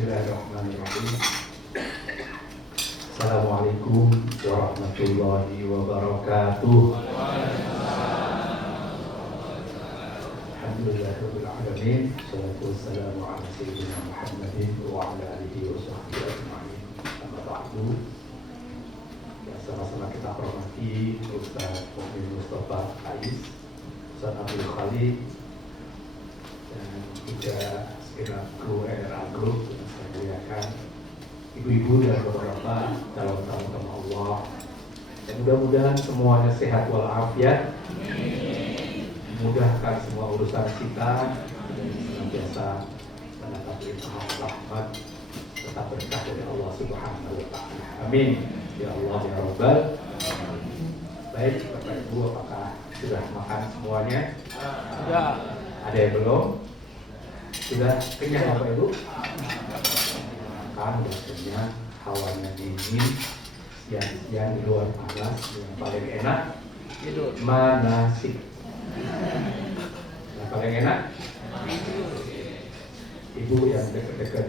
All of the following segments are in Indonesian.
Bismillahirrahmanirrahim. Assalamualaikum warahmatullahi wabarakatuh. Alhamdulillahirabbil alamin. Wassalatu wassalamu ala sayyidina Muhammadin wa ala alihi wa sahbihi ajma'in. Amma ba'du. Ya, sama-sama kita hormati Ustaz Mu'min Mustafa Ais, Ustaz Abdul Khalid, dan juga segenap kru RRA Group yang saya muliakan, ibu-ibu dan bapak-bapak, calon tamu Allah, dan mudah-mudahan semuanya sehat walafiat, mudahkan semua urusan kita, dan senantiasa mendapat limpahan rahmat tetap berkah dari Allah Subhanahu wa Ta'ala. Amin. Ya Allah ya Rabbal. Baik, Bapak Ibu, apakah sudah makan semuanya? Sudah. Ada yang belum? Sudah kenyang Bapak Ibu? Makan, sudah kenyang, hawanya dingin, siang-siang di luar panas, yang paling enak Tidur. manasik. Yang paling enak ibu yang dekat-dekat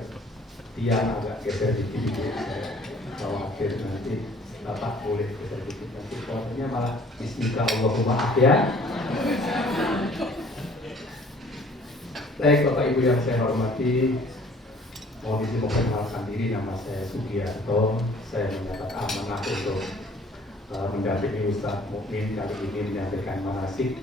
tiang agak geser dikit ibu, saya khawatir nanti bapak boleh geser dikit, nanti pokoknya malah bismillah Allahumma ya. Baik Bapak Ibu yang saya hormati, mohon izin memperkenalkan diri, nama saya Sugiarto. Saya mendapat amanah untuk mendampingi Ustaz Mu'min kali ini menyampaikan manasik,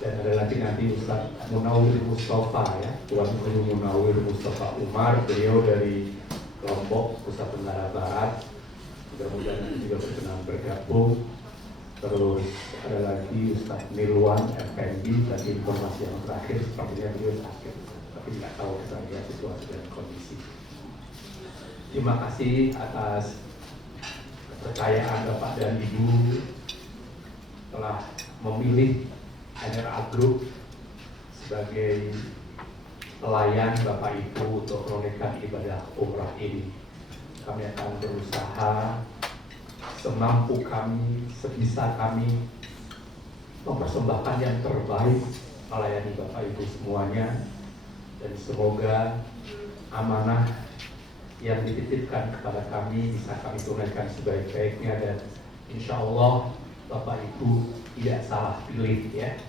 dan ada lagi nanti Ustaz Munawir Mustafa ya, Tuan Guru Munawir Mustafa Umar, beliau dari Lombok, Nusa Tenggara Barat. Mudah-mudahan nanti juga berkenan bergabung. Terus ada lagi Ustaz Mirwan Effendi, tadi informasi yang terakhir sepertinya beliau sakit, tapi tidak tahu kita lihat situasi dan kondisi. Terima kasih atas kepercayaan Bapak dan Ibu telah memilih RRA Group sebagai pelayan Bapak Ibu untuk menunaikan ibadah umrah ini. Kami akan berusaha semampu kami, sebisa kami mempersembahkan yang terbaik melayani Bapak Ibu semuanya, dan semoga amanah yang dititipkan kepada kami bisa kami tunaikan sebaik-baiknya, dan insya Allah Bapak Ibu tidak salah pilih ya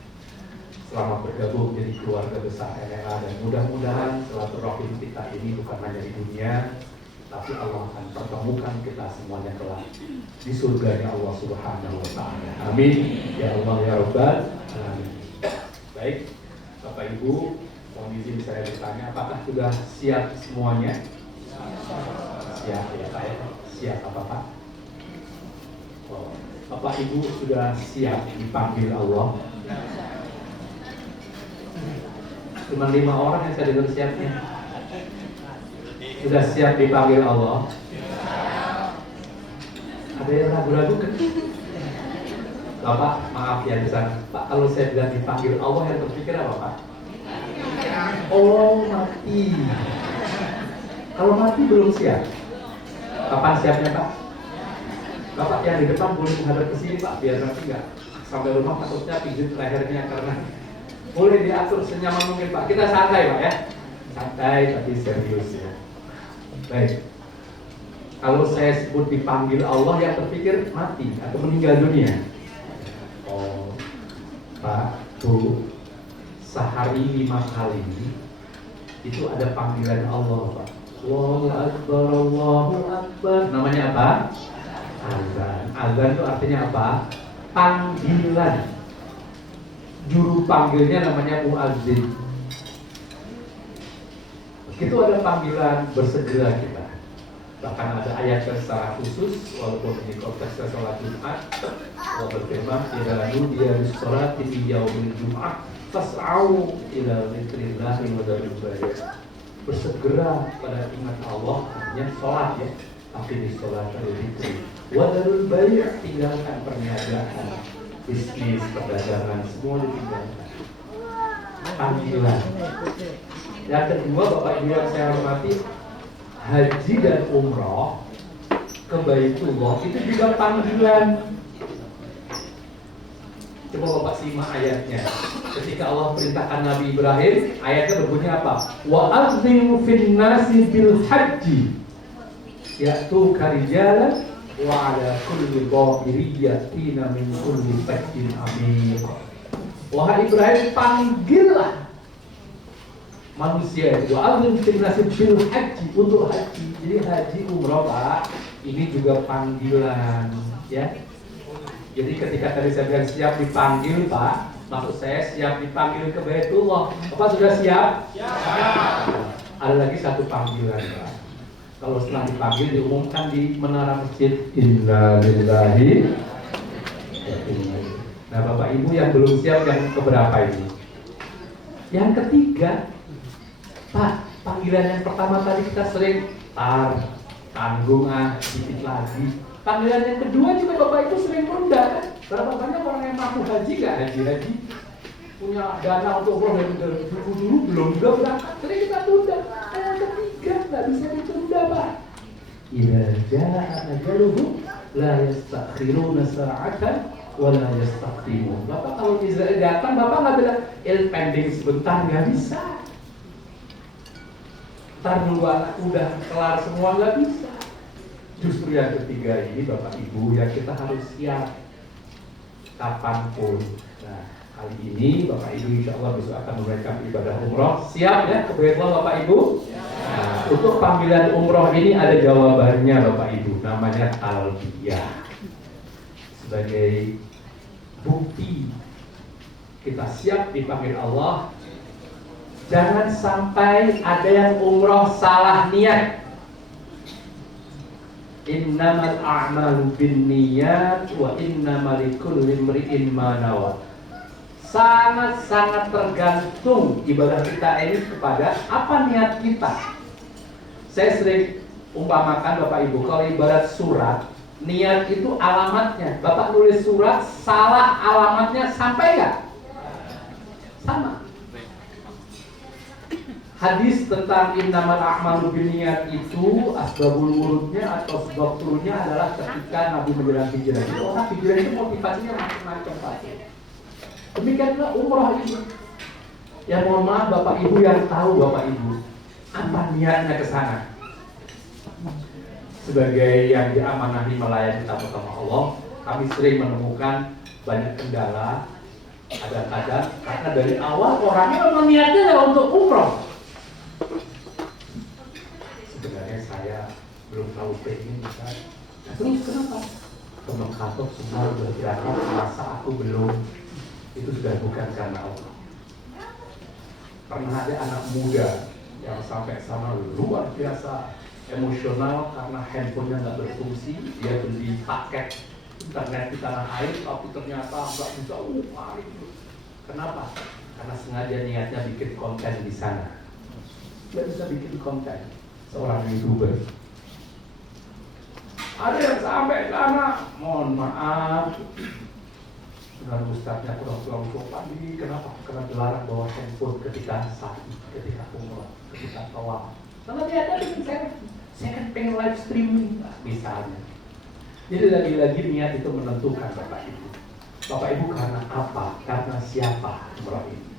selama bergabung menjadi keluarga besar RRA, dan mudah-mudahan silaturahim kita ini bukan hanya di dunia, tapi Allah akan pertemukan kita semuanya kelak di surganya Allah Subhanahu wa Ta'ala. Amin. Ya Allah ya Rabbal alamin. Baik, Bapak Ibu, mohon izin saya bertanya, apakah sudah siap semuanya? Siap ya Pak ya? Siap apa Pak? Oh, Bapak Ibu sudah siap dipanggil Allah? Cuma 5 orang yang saya dengar siapnya. Sudah siap dipanggil Allah? Ada yang ragu-ragu kan? Bapak, maaf ya besar Pak, kalau saya bilang dipanggil Allah yang terpikir apa Pak? Oh, mati. Kalau mati belum siap. Kapan siapnya Pak? Bapak yang di depan boleh menghadap ke sini Pak, biar nanti nggak sampai rumah takutnya pijit lehernya, karena boleh diatur senyaman mungkin Pak. Kita santai Pak ya, santai tapi serius ya. Baik. Kalau saya sebut dipanggil Allah, yang terpikir mati atau meninggal dunia. Oh, Pak, Bu, sehari 5 kali itu ada panggilan Allah Pak. Allahu Akbar, Allahu Akbar. Namanya apa? Azan. Azan itu artinya apa? Panggilan. Juru panggilnya namanya muazzin. Itu ada panggilan bersegera kita. Bahkan ada ayat secara khusus, walaupun ini konteksnya sholat Jumat, Allah berfirman, "Idza nudiya lis-sholati fi yaumil jum'ah fas'au ila dzikrillahi wa dzarul bay'." Bersegera pada ingat Allah, artinya sholat ya, tapi di sholat dzikri. Wa dzarul bay', tinggalkan perniagaan, bisnis, perdagangan, semua ditinggalkan. Panggilan. Yang kedua, Bapak Ibu yang saya hormati, haji dan umroh ke Baitullah itu juga panggilan. Coba Bapak simak ayatnya. Ketika Allah perintahkan Nabi Ibrahim, ayatnya berbunyi apa? Wa adzim fin nasi bil haji ya'tuka rijalan wa ala kulli dhabirin yatina min kulli fajjin amiq. Wahai Ibrahim, panggillah manusia. Wa adzim fin nasi bil haji, untuk haji. Jadi haji umrah Pak, ini juga panggilan, ya. Jadi ketika tadi saya bilang siap dipanggil Pak, maksud saya siap dipanggil ke Baitullah. Bapak sudah siap? Siap. Ada lagi satu panggilan Pak. Kalau setelah dipanggil diumumkan di menara masjid. Inna lillahi. Nah Bapak Ibu yang belum siap yang keberapa ini? Yang ketiga, Pak, panggilan yang pertama tadi kita sering tanggung sedikit lagi. Panggilan yang kedua juga Bapak Ibu sering tunda kan? Berapa banyak orang yang mampu haji gak haji? Punya dana untuk umroh dari dulu belum berangkat, sering kita tunda. Yang ketiga nggak bisa ditunda Pak. Idza jaa ajaluhum la yastakhiruna sa'atan wa la yastaqdimun. Bapak kalau Israel datang, Bapak nggak bilang pending sebentar, nggak bisa. Ntar nunggu anak udah kelar semua, nggak bisa. Justru yang ketiga ini Bapak Ibu yang kita harus siap kapanpun. Nah kali ini Bapak Ibu insya Allah besok akan menunaikan ibadah umroh. Siap ya ke Baitullah Bapak Ibu? Nah, untuk panggilan umroh ini ada jawabannya Bapak Ibu. Namanya talbiyah. Sebagai bukti kita siap dipanggil Allah. Jangan sampai ada yang umroh salah niat. Innamal a'malu binniyat wa innamal likulli imri'in ma nawa. Sangat-sangat tergantung ibadah kita ini kepada apa niat kita. Saya sering umpamakan Bapak Ibu, kalau ibarat surat, niat itu alamatnya. Bapak nulis surat, salah alamatnya sampai nggak? Sama. Hadis tentang innamal a'malu binniyat itu asbabul wurudnya atau sebab turunnya adalah ketika Nabi menjelang hijrah. Jadi orang hijrah itu motivasinya macam-macam Pak. Demikianlah umrah ini. Ya mohon maaf Bapak Ibu yang tahu Bapak Ibu, apa niatnya ke sana? Sebagai yang diamanahi melayani tamu Allah, kami sering menemukan banyak kendala. Kadang-kadang karena dari awal orangnya memang niatnya adalah untuk umrah. Sebenarnya saya belum tahu pengen bisa. Terus kenapa? Teman kantor semua bergerak, merasa aku belum. Itu sudah bukan karena Allah. Pernah ada anak muda yang sampai sana luar biasa emosional karena handphonenya nggak berfungsi, dia beli paket internet di tanah air, tapi ternyata nggak bisa. Kenapa? Karena sengaja niatnya bikin konten di sana. Dia bisa bikin konten seorang YouTuber. Ada yang sampai sana, mohon maaf, dengan ustadznya kurang sopan. Kenapa? Karena dilarang bawa handphone ketika sa'i, ketika umrah, ketika tawaf. Karena dia ada dengan saya kan pengen live streaming misalnya. Jadi lagi-lagi niat itu menentukan Bapak Ibu. Bapak Ibu karena apa? Karena siapa umrah ini?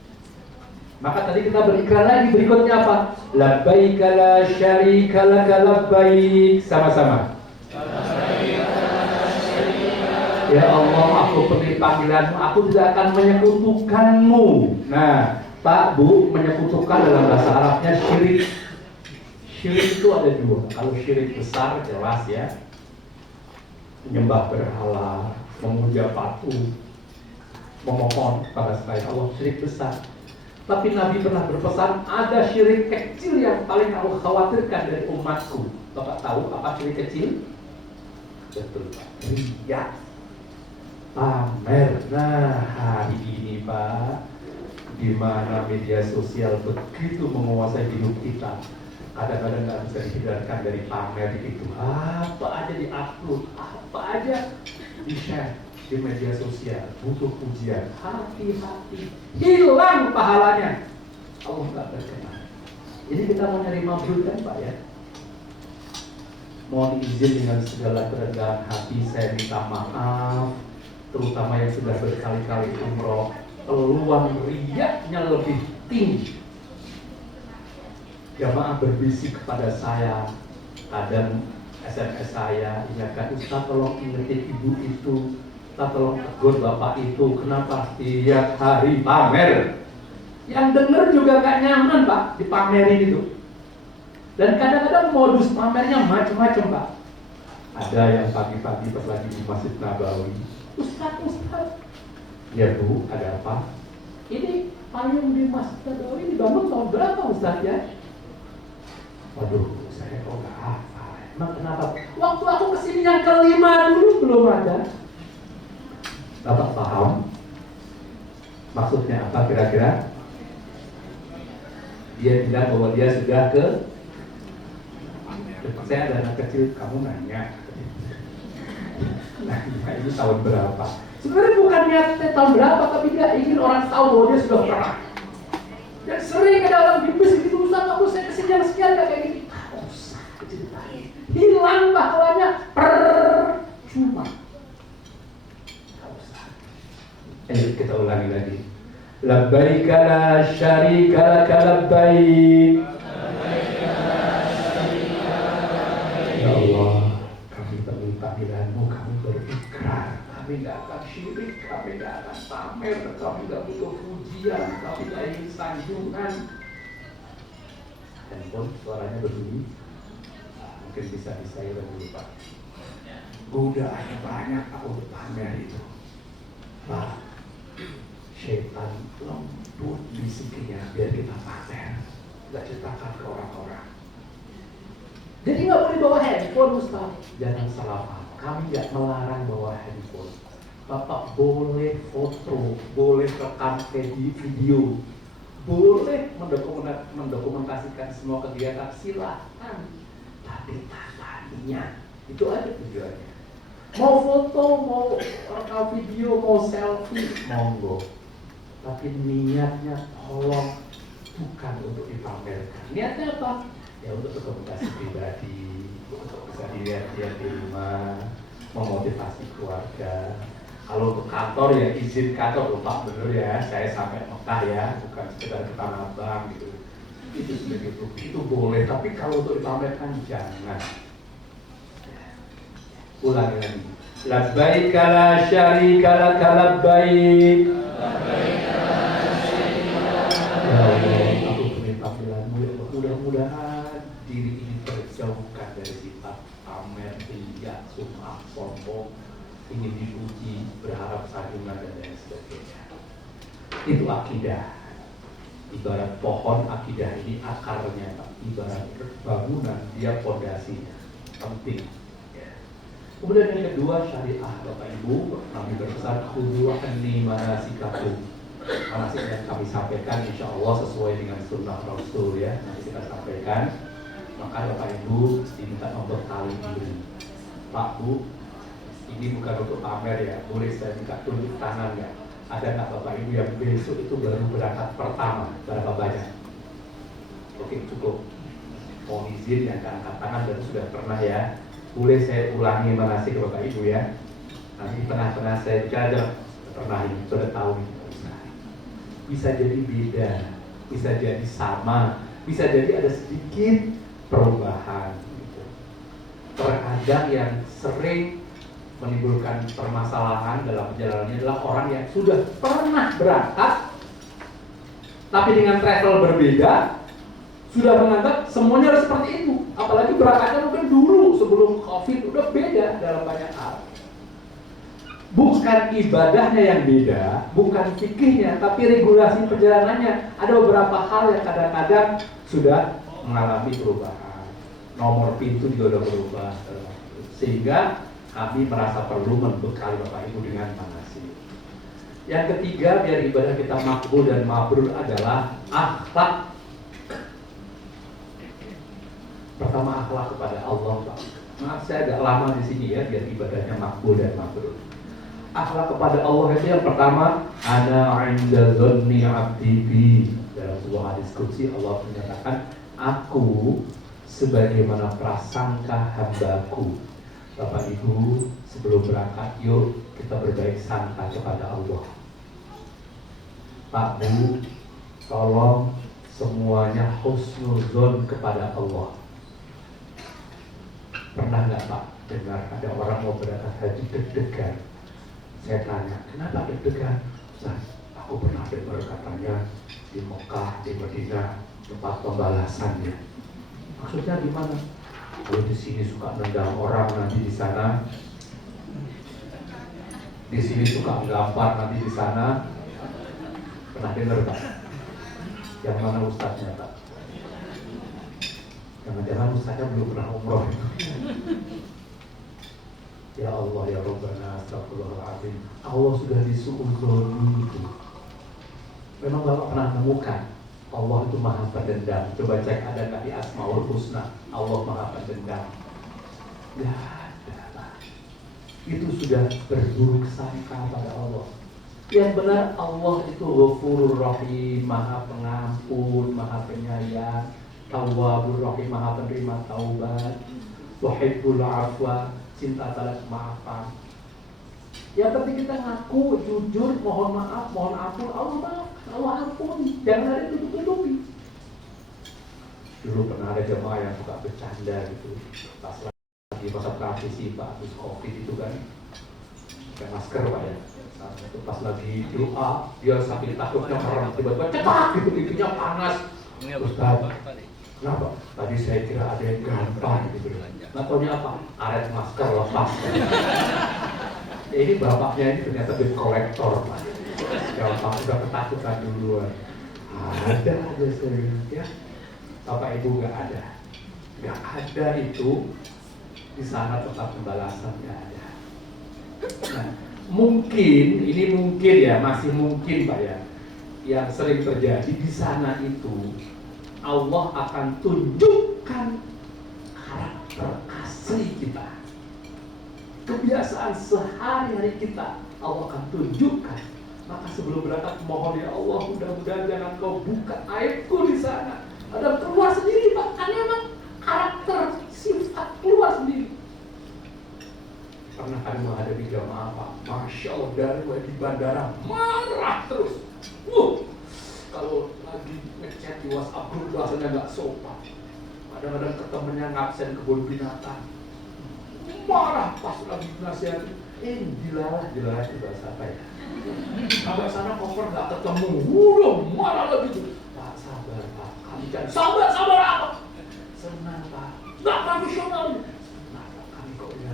Maka tadi kita berikrar lagi, berikutnya apa? Labbaik la syarika laka labbaik. Sama-sama. Ya Allah, aku penuhi panggilanmu, aku tidak akan menyekutukanmu. Nah, Pak, Bu, menyekutukan dalam bahasa Arabnya syirik. Syirik itu ada dua. Kalau syirik besar jelas ya, menyembah berhala, memuja patung, memohon pada selain Allah, syirik besar. Tapi Nabi pernah berpesan, ada syirik kecil yang paling aku khawatirkan dari umatku. Bapak tahu apa syirik kecil? Betul Pak, riya, pamer. Nah hari ini Pak, di mana media sosial begitu menguasai hidup kita, kadang-kadang nggak bisa dihindarkan dari pamer itu. Apa aja di-upload, apa aja di-share di media sosial, butuh pujian. Hati-hati, hilang pahalanya. Allah nggak berkenan. Ini kita mau nyari mabrur kan Pak ya? Mohon izin dengan segala kerendahan hati saya minta maaf terutama yang sudah berkali-kali umroh, peluang riyaknya lebih tinggi. Jamaah berbisik kepada saya, kadang SMS saya, ingatkan Ustaz tolong ingetin ibu itu, Ustaz tolong tegur bapak itu, kenapa tiap hari pamer? Yang denger juga gak nyaman Pak, dipamerin itu. Dan kadang-kadang modus pamernya macam-macam Pak. Ada yang pagi-pagi pas lagi di Masjid Nabawi, Ustaz, ya Bu, ada apa? Ini payung di Masjid Nabawi dibangun tahun berapa Ustaz ya? Waduh, saya kok gak hafal. Emang kenapa? Waktu aku kesini yang kelima dulu belum ada. Bapak paham? Maksudnya apa kira-kira? Dia bilang bahwa dia sudah ke. Saya ada anak kecil, kamu nanya. Nah, ini tahun berapa? Sebenarnya bukan niatnya tahun berapa, tapi dia ingin orang tahu bahwa dia sudah pernah. Dan sering ada orang di bus gitu, Ustaz, aku saya kesini yang sekian gak kayak gini. Tak usah ceritain. Hilang pahalanya percuma. Tak usah. Ayo kita ulangi lagi. Labbaik la syarika laka labbaik. Ya Allah, kami meminta pilihanmu, kami berikrar. Kami gak akan syirik, kami gak akan pamer, kami gak butuh pujian, kami gak ingin sanjungan. Handphone suaranya berbunyi, mungkin bisa silent dulu Pak. Godaannya banyak aku untuk pamer itu Pak. Setan lembut bisikinya biar kita pamer, gak ceritakan ke orang-orang. Jadi gak boleh bawa handphone Ustaz. Jangan salah paham, kami gak melarang bawa handphone. Bapak boleh foto, boleh rekam video, boleh mendokumentasikan semua kegiatan, silahkan. Tapi tatanya, itu aja tujuannya. Mau foto, mau rekam video, mau selfie, monggo. Tapi niatnya tolong bukan untuk dipamerkan. Niatnya apa? Ya untuk dokumentasi pribadi, untuk bisa dilihat-lihat di rumah, memotivasi keluarga. Kalau untuk kantor ya izin kantor, Pak bener ya, saya sampai Mekah ya, bukan sekedar ke Tanah Abang gitu. Itu sebagai bukti, itu boleh, tapi kalau untuk dipamerkan jangan. Ulangi lagi. Labbaik la syarika laka labbaik. Ya Allah, aku meminta pilihanmu ya Allah. Mudah-mudahan diri ini terjauhkan dari sifat pamer, riya, sum'ah, sombong, ingin dipuji, berharap sanjungan dan lain sebagainya. Itu akidah. Ibarat pohon, akidah ini akarnya, ibarat bangunan, dia fondasinya. Penting. Kemudian yang kedua, syariah Bapak Ibu. Kami berpesan khudhu anni manasikakum. Manasik yang kami sampaikan insya Allah sesuai dengan sunnah Rasul ya. Nanti kita sampaikan. Maka Bapak Ibu diminta membekali diri. Pak Bu, ini bukan untuk pamer ya. Boleh saya minta tunjuk tangan ya. Ada nggak Bapak Ibu yang besok itu baru berangkat pertama? Berapa banyak? Oke, cukup. Mohon izin yang angkat tangan dan sudah pernah ya. Boleh saya ulangi manasik Bapak Ibu ya. Nanti pernah saya bicara pernah ini, sudah tahu ini. Bisa jadi beda, bisa jadi sama, bisa jadi ada sedikit perubahan. Gitu. Terkadang yang sering menimbulkan permasalahan dalam perjalanannya adalah orang yang sudah pernah berangkat, tapi dengan travel berbeda, sudah menganggap semuanya harus seperti itu. Apalagi berangkatnya mungkin dulu sebelum COVID udah beda dalam banyak hal. Bukan ibadahnya yang beda, bukan fikihnya, tapi regulasi perjalanannya. Ada beberapa hal yang kadang-kadang sudah mengalami perubahan. Nomor pintu juga sudah berubah. Sehingga kami merasa perlu membekali Bapak Ibu dengan manasik. Yang ketiga, biar ibadah kita makbul dan mabrur adalah akhlak. Pertama akhlak kepada Allah, Pak. Maaf saya agak lama di sini ya, biar ibadahnya makbul dan mabrur. Akhlak kepada Allah itu yang pertama, ana 'inda dzanni 'abdi bi. Dalam sebuah hadis qudsi Allah menyatakan, aku sebagaimana prasangka hambaku. Bapak Ibu, Sebelum berangkat, yuk kita berbaik sangka kepada Allah. Pak Bu, tolong semuanya husnuzon kepada Allah. Pernah nggak Pak dengar ada orang mau berangkat haji deg-degan? Saya tanya, kenapa deg-degan? Ustaz, aku pernah dengar katanya di Mekah, di Madinah tempat pembalasannya. Maksudnya gimana? Kalau di sini suka nendang orang, nanti di sana. Di sini suka gampar, nanti di sana. Pernah dengar Pak? Yang mana ustaznya Pak? Jangan-jangan ustaznya belum pernah umroh itu. Ya Allah, ya Rabbana, astagfirullahaladzim. Allah sudah disuuzoni itu. Memang Bapak pernah menemukan Allah itu maha pendendam. Coba cek ada nggak di Asmaul Husna Allah maha pendendam? Nggak ada Pak. Itu sudah berburuk sangka pada Allah. Yang benar Allah itu Ghafurur Rahim, maha pengampun, maha penyayang, Tawwabur Rahim, maha penerima taubat, Wahibbul Afwa, cinta tanda kemaafan. Yang penting kita ngaku, jujur, mohon maaf, mohon ampun, Allah maaf, Allah ampun, jangan ada tutup-tutupi. Dulu pernah ada jemaah yang suka bercanda gitu, pas lagi masa transisi Pak, habis COVID itu kan, pakai masker Pak ya. Saat itu pas lagi doa, dia saking takutnya merem, tiba-tiba cepat gitu, pipinya panas. Ustaz, kenapa? Tadi saya kira ada yang gampang gitu. Nggak taunya apa? Karet masker lepas. Ya, ini bapaknya ini ternyata debt collector Pak. Gampang, udah ketakutan duluan. Ada aja saya ya. Bapak Ibu nggak ada. Nggak ada itu di sana tempat pembalasan nggak ada. Nah, mungkin, ini mungkin ya, masih mungkin Pak ya, yang sering terjadi di sana itu Allah akan tunjukkan karakter asli kita, kebiasaan sehari-hari kita Allah akan tunjukkan. Maka sebelum berangkat mohon ya Allah, mudah-mudahan jangan kau buka aibku di sana. Ada keluar sendiri Pak, karena memang karakter sifat keluar sendiri. Pernah ada menghadapi jamaah Pak, Masya Allah, dari di bandara marah terus. Kalau lagi ngechat di WhatsApp grup bahasanya nggak sopan. Kadang-kadang ketemunya ngabsen kebun binatang. Marah pas lagi nasihat. Dilalah itu bahasa apa ya? Sampai sana koper nggak ketemu. Udah marah lagi tuh. Pak sabar Pak, kami kan sabar apa? Senang Pak, nggak profesional.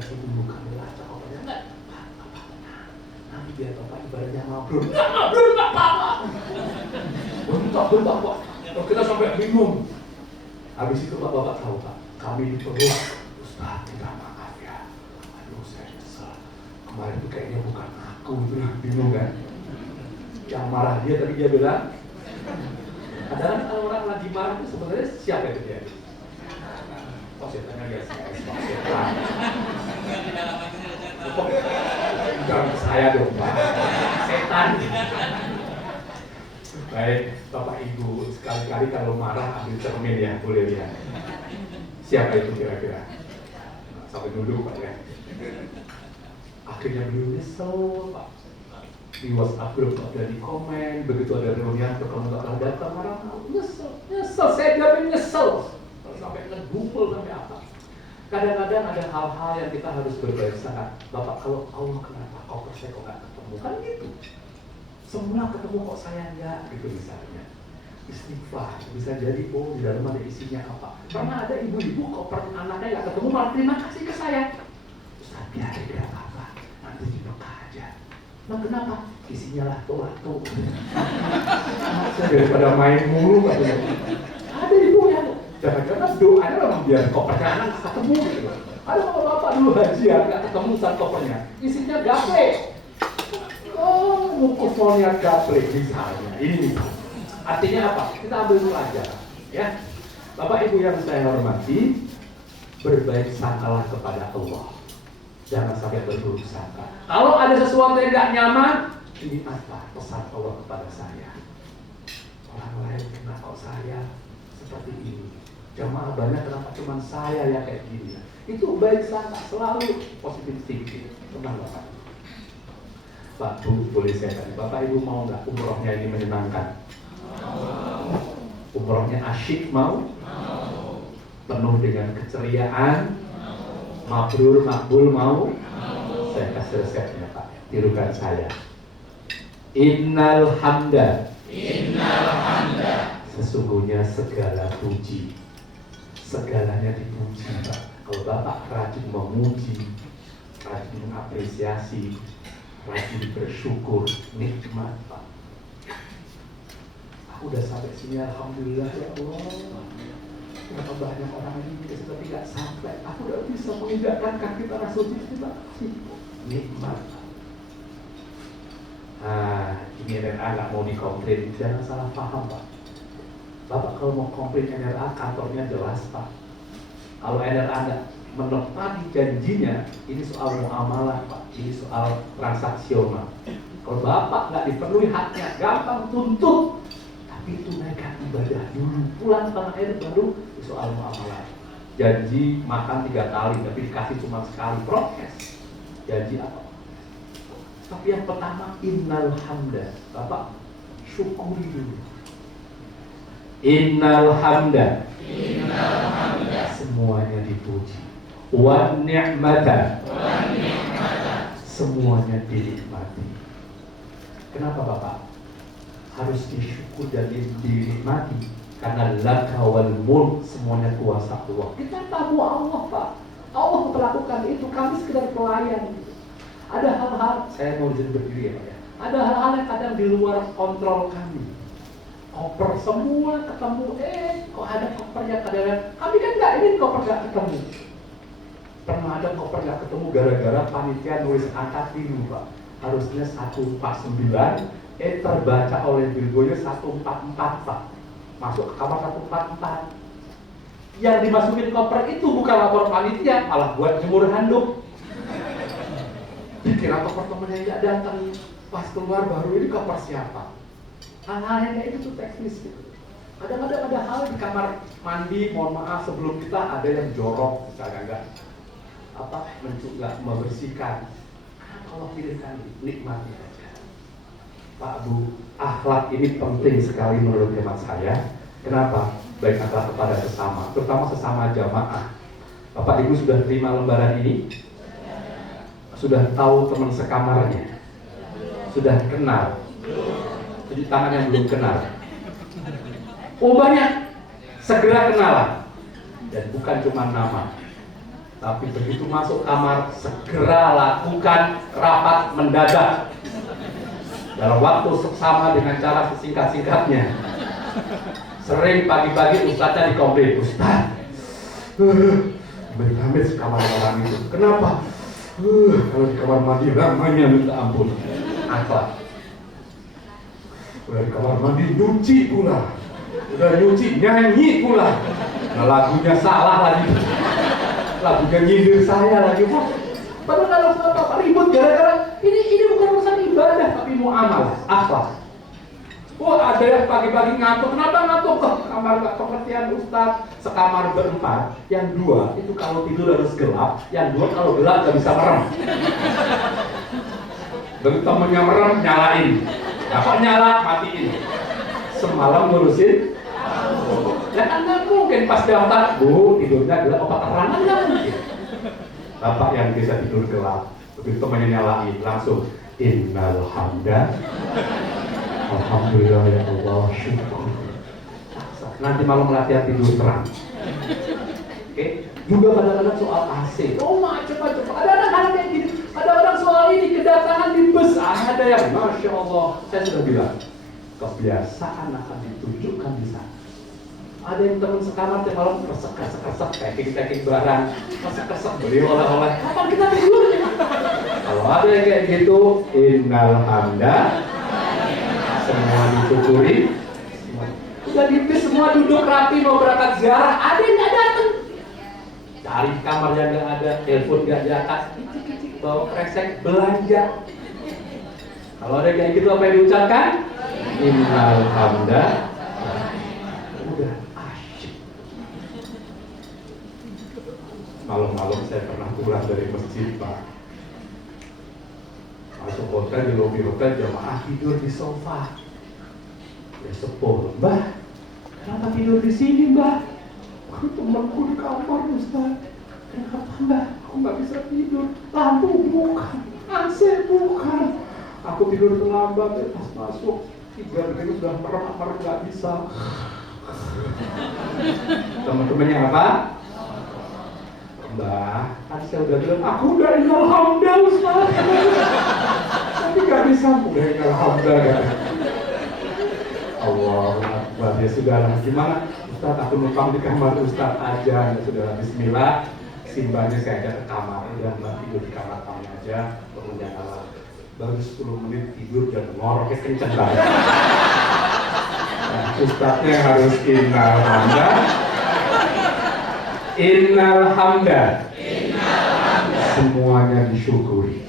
Dulu kami lacak kopernya enggak, Pak, tenang. Nanti biar Bapak ibaratnya ngobrol. Enggak apa-apa. Bentar Pak. Kalau kita sampai bingung. Habis itu Bapak tahu Pak, kami dipeluk. Ustaz, minta maaf ya. Aduh, saya nyesel. Kemarin itu kayaknya bukan aku itu, bingung kan? Yang marah dia tadi dia bilang. Padahal kalau orang lagi marah itu sebenarnya siapa itu dia? Oh, setannya guys, setan. Bukan saya dong Pak, setan. Baik, Bapak Ibu, sekali-kali kalau marah ambil cermin ya, boleh lihat. Siapa itu kira-kira? Sampai dulu Pak ya. Akhirnya beliau nyesel Pak. Di WhatsApp grup ada di komen, begitu ada reunian kamu nggak pernah datang, marah, nyesel, saya jamin nyesel. Sampai ngegumul sampai apa. Kadang-kadang ada hal-hal yang kita harus berbaik sangka. Bapak, kalau Allah kenapa koper saya kok nggak ketemu? Kan gitu. Semua ketemu kok saya enggak, gitu misalnya. Istighfar, bisa jadi di dalam ada isinya apa. Pernah ada ibu-ibu koper anaknya nggak ketemu, malah terima kasih ke saya. Ustaz, biarin dia apa, nanti di Mekah aja. Nah kenapa? Isinya lato-lato. Daripada main mulu katanya. Ada ibu yang jangan-jangan doanya memang biar kopernya anak ketemu gitu. Ada bapak-bapak dulu hajian nggak ketemu saat kopernya, isinya gaple. Mukofonnya gaple misalnya, ini misalnya. Artinya apa? Kita ambil pelajaran, ya. Bapak Ibu yang saya hormati, berbaik sangkalah kepada Allah. Jangan sampai berburuk sangka. Kalau ada sesuatu yang nggak nyaman, ini apa pesan Allah kepada saya? Orang lain kenapa kok saya seperti ini? Jamaah banyak kenapa cuma saya yang kayak gini ya? Itu baik sangka, selalu positif thinking. Tenang Bapak. Pak, Bu, boleh saya tanya, Bapak Ibu mau nggak umrohnya ini menyenangkan? Umrohnya asyik mau? Penuh dengan keceriaan? Mabrur, makbul mau? Saya kasih resepnya Pak, tirukan saya. Innal hamda, sesungguhnya segala puji, segalanya dipuji Pak. Kalau Bapak rajin memuji, rajin mengapresiasi, rajin bersyukur, nikmat Pak. Aku udah sampai sini, alhamdulillah ya Allah. Berapa banyak orang ini seperti gak sampai. Aku udah bisa menginjakkan kaki tanah suci Pak. Nikmat. Ini NRA nggak mau dikomplain, jangan salah paham Pak. Bapak kalau mau komplain NRA, kantornya jelas Pak. Kalau NRA nggak menepati janjinya, ini soal muamalah Pak, ini soal transaksional. Kalau Bapak nggak dipenuhi haknya, gampang tuntut. Tapi tunaikan ibadah dulu, pulang tanah air baru soal muamalah. Janji makan 3 kali, tapi dikasih cuma sekali, prokes. Janji apa? Tapi yang pertama, innal hamda. Bapak syukuri dulu. Innal hamda, semuanya dipuji. Wa ni'mata, semuanya dinikmati. Kenapa Bapak harus disyukur dan dinikmati? Karena laka wal mulk, semuanya kuasa Allah. Kita tahu Allah Pak. Allah melakukan itu, kami sekedar pelayan. Ada hal-hal, saya mau izin berdiri ya Pak ya. Ada hal-hal yang kadang di luar kontrol kami. Koper semua ketemu, kok ada koper yang kadang-kadang kami kan nggak ingin koper nggak ketemu. Pernah ada koper nggak ketemu gara-gara panitia nulis angka dulu Pak. Harusnya 149, terbaca oleh Bilgonya 144 Pak. Masuk ke kamar 144. Yang dimasukin koper itu bukan lapor panitia, malah buat jemur handuk. Dikira koper temennya tidak datang, pas keluar baru ini koper siapa? Hal-hal yang kayak gitu teknis gitu. Kadang-kadang ada hal di kamar mandi, mohon maaf sebelum kita ada yang jorok, misalnya nggak membersihkan. Allah pilihkan, nikmati saja. Pak Bu, akhlak ini penting sekali menurut hemat saya. Kenapa? Baik akhlak kepada sesama, terutama sesama jamaah. Bapak Ibu sudah terima lembaran ini? Sudah tahu teman sekamarnya? Sudah kenal? Cuci tangan yang belum kenal. Oh banyak, segera kenalan. Dan bukan cuma nama, tapi begitu masuk kamar, segera lakukan rapat mendadak. Dalam waktu sama dengan cara sesingkat-singkatnya. Sering pagi-pagi Ustaznya dikomplain, Ustaz, berhamil kamar orang itu. Kenapa? Kalau di kamar mandi ramanya minta ampun. Akhlak. Udah di kamar mandi nyuci pula. Udah nyuci nyanyi pula. Nah lagunya salah lagi. Lagunya nyindir saya lagi. Padahal kalau Bapak ribut gara-gara ini bukan urusan ibadah tapi muamalah, akhlak. Oh ada yang pagi-pagi ngantuk, kenapa ngantuk? Kamar gak pengertian Ustaz, sekamar berempat, yang 2 itu kalau tidur harus gelap, yang 2 kalau gelap gak bisa merem. Begitu temennya merem, nyalain. Dapat nyala, matiin. Semalam ngurusin. Ya kan gak mungkin pas daftar, Bu tidurnya gelap apa terang, gak mungkin. Bapak yang bisa tidur gelap, begitu temennya nyalain, langsung innal hamda. Alhamdulillah ya Allah, syukur. Nanti malam latihan tidur terang. Oke? Juga kadang-kadang soal AC. Oh macam-macam. Ada hal kayak gini. Kadang-kadang soal ini kedatangan di bus. Ada yang Masya Allah. Saya sudah bilang, kebiasaan akan ditunjukkan di sana. Ada yang teman sekamar tiap malam kesek-kesek, packing barang, kesek-kesek beli oleh-oleh. Kapan kita tidur? Kalau ada yang kayak gitu, innal hamda. Semua disyukuri. Udah di bis semua duduk rapi mau berangkat ziarah, ada yang nggak datang. Cari kamar yang nggak ada, telepon nggak diangkat, bawa kresek belanja. Kalau ada kayak gitu apa yang diucapkan? Innal hamda. Udah asyik. Malam-malam saya pernah pulang dari masjid, Pak. Masuk hotel, di lobi hotel, jamaah tidur di sofa. Ya sepuh, Mbah, kenapa tidur di sini, Mbah? Temanku di kamar, Ustaz. Kenapa, Mbah? Aku nggak bisa tidur. Lampu bukan, AC bukan. Aku tidur terlambat, pas masuk 3 menit sudah merem nggak bisa. Teman-temannya apa? Mbah, kan saya udah bilang, aku udah ingat hamda, Ustaz. Tapi nggak bisa, udah ingat hamda kan. Allah Akbar, ya sudahlah, gimana? Ustaz, aku numpang di kamar Ustaz aja. Ya sudahlah, bismillah. Simbahnya saya ajak ke kamar, udah Mbak tidur di kamar kamu aja. Kemudian Allah, baru 10 menit tidur dan ngoroknya kenceng banget. Nah, Ustaznya harus innal hamda. Innal hamda. Semuanya disyukuri.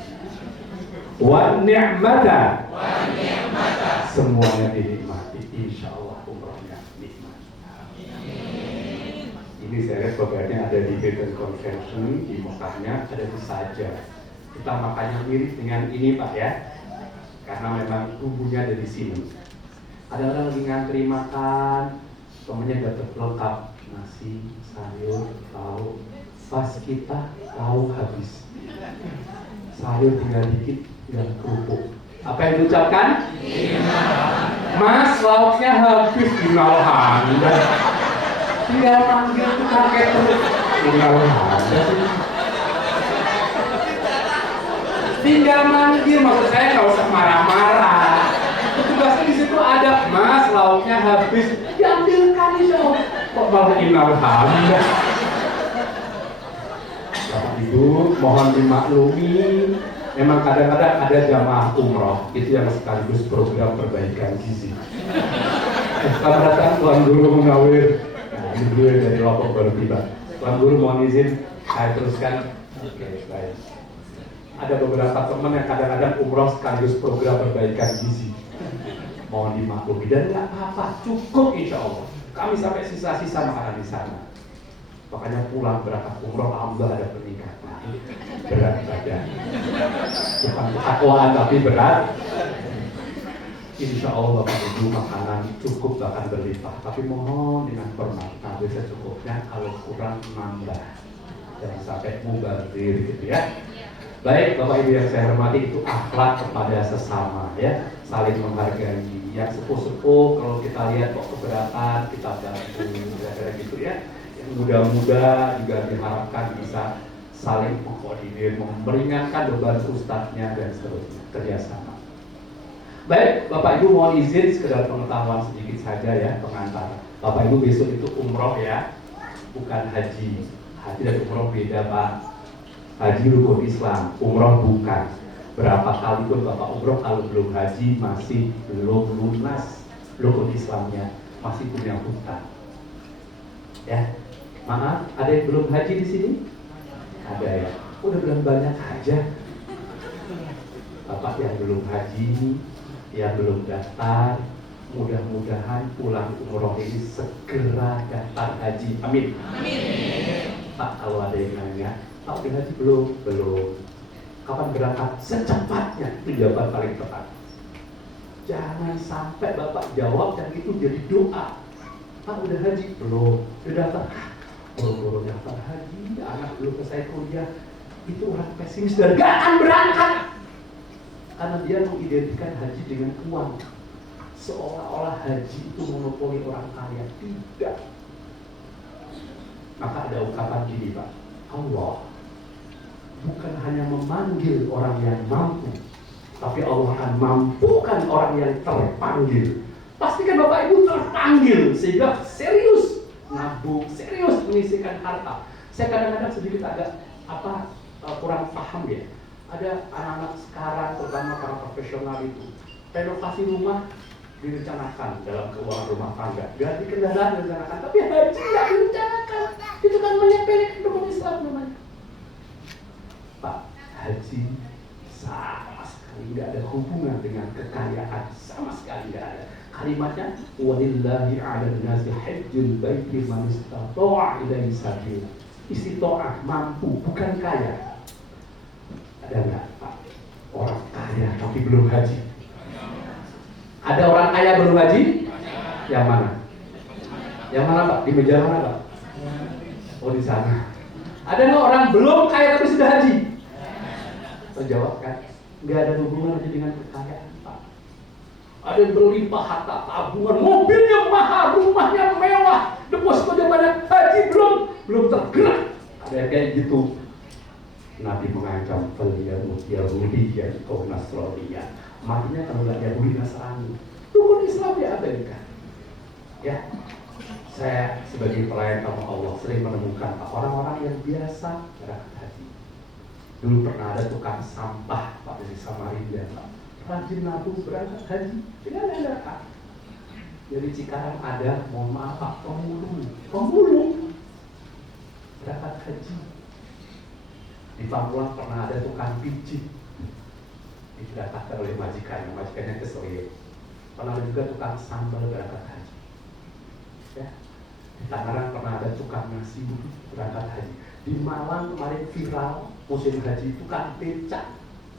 Wa ni'mata. Semuanya dinikmati. Insya Allah umrohnya nikmat. Ini saya lihat programnya ada di Beacon Convention di Mekahnya, ada di Saja. Kita makannya mirip dengan ini Pak ya, karena memang bumbunya ada di sini. Ada orang lagi ngantri makan, temennya dapat lengkap nasi, sayur, lauk. Pas kita lauk habis, sayur tinggal dikit, tinggal kerupuk. Apa yang diucapkan? Mas, lauknya habis. Innal hamda. Tinggal panggil tukang catering. Innal hamda. Tinggal manggil, maksud saya nggak usah marah-marah. Petugasnya di situ ada, Mas, lauknya habis. Diambilkan insya Allah. Kok malah innal hamda? Bapak Ibu, mohon dimaklumi. Memang kadang-kadang ada jamaah umroh, itu yang sekaligus program perbaikan gizi. Selamat datang Tuan Guru Munawir. Nah, ini dulu dari Lombok baru tiba. Tuan Guru mohon izin, saya teruskan. Oke, baik. Ada beberapa teman yang kadang-kadang umroh sekaligus program perbaikan gizi. Mohon dimaklumi dan nggak apa-apa, cukup insya Allah. Kami sampai sisa-sisa makanan di sana. Makanya pulang berangkat umroh, alhamdulillah ada peningkatan. Berat badan, bukan ketakwaan tapi berat. Insya Allah Bapak Ibu makanan cukup bahkan berlimpah. Tapi mohon dengan hormat, ngambil secukupnya, kalau kurang nambah. Jangan sampai mubazir gitu ya. Baik Bapak Ibu yang saya hormati, itu akhlak kepada sesama ya, saling menghargai. Yang sepuh-sepuh kalau kita lihat kok keberatan, kita bantu, kira-kira gitu ya. Yang muda-muda juga diharapkan bisa saling mengkoordinir, meringankan beban ustadznya dan seterusnya, kerjasama. Baik, Bapak Ibu mohon izin sekedar pengetahuan sedikit saja ya, pengantar. Bapak Ibu besok itu umroh ya, bukan haji. Haji dan umroh beda Pak. Haji rukun Islam, umroh bukan. Berapa kali pun Bapak umroh, kalau belum haji masih belum lunas rukun Islamnya, masih punya hutang. Ya, maaf, ada yang belum haji di sini? Ada ya, udah bilang banyak aja. Bapak yang belum haji, yang belum daftar, mudah-mudahan pulang umroh ini segera daftar haji. Amin. Amin. Pak, kalau ada yang nanya, Pak udah haji belum? Belum. Kapan berangkat? Secepatnya, itu jawaban paling tepat. Jangan sampai Bapak jawab dan itu jadi doa. Pak udah haji? Belum. Udah daftar? Boro-boro daftar haji, anak belum selesai kuliah. Itu orang pesimis dan gak akan berangkat. Karena dia mengidentikan haji dengan uang. Seolah-olah haji itu monopoli orang kaya. Tidak. Maka ada ungkapan gini Pak, Allah bukan hanya memanggil orang yang mampu, tapi Allah akan mampukan orang yang terpanggil. Pastikan Bapak Ibu terpanggil sehingga serius nabung, serius menyisihkan harta. Saya kadang-kadang sedikit agak kurang paham ya. Ada anak-anak sekarang, terutama para profesional itu, renovasi rumah direncanakan dalam keuangan rumah tangga, ganti kendaraan direncanakan, tapi haji tidak direncanakan. Itu kan menyepelekan rukun Islam namanya. Pak, haji sama sekali tidak ada hubungan dengan kekayaan, sama sekali tidak ada. Kalimatnya walillahi 'alan nasi hajjul baiti man istata'a ilaihi sabila. Istiqomah, mampu, bukan kaya. Ada nggak Pak? Orang kaya tapi belum haji? Ada orang kaya belum haji? Yang mana? Yang mana Pak? Di meja mana Pak? Oh di sana. Ada nggak orang belum kaya tapi sudah haji? Terjawab kan? Nggak ada hubungannya dengan kekayaan Pak. Ada yang berlimpah harta tabungan, mobilnya mahal, rumahnya mewah, depositonya banyak, haji belum tergerak. Ada yang kayak gitu. Nabi mengancam Yahudi atau Nasrani. Matinya kalau nggak Yahudi Nasrani. Rukun Islam ya abaikan. Ya, saya sebagai pelayan sama Allah sering menemukan orang-orang yang biasa berangkat haji. Dulu pernah ada tukang sampah Pak dari Samarinda Pak, rajin nabung berangkat haji. Tidak ada Pak. Jadi Cikarang ada, mohon maaf Pak, pemulung berangkat haji. Di Papua pernah ada tukang pijit, diberangkatkan oleh majikannya kesulitan. Pernah ada juga tukang sambal berangkat haji. Ya. Di Tangerang pernah ada tukang nasi berangkat haji. Di Malang kemarin viral musim haji tukang becak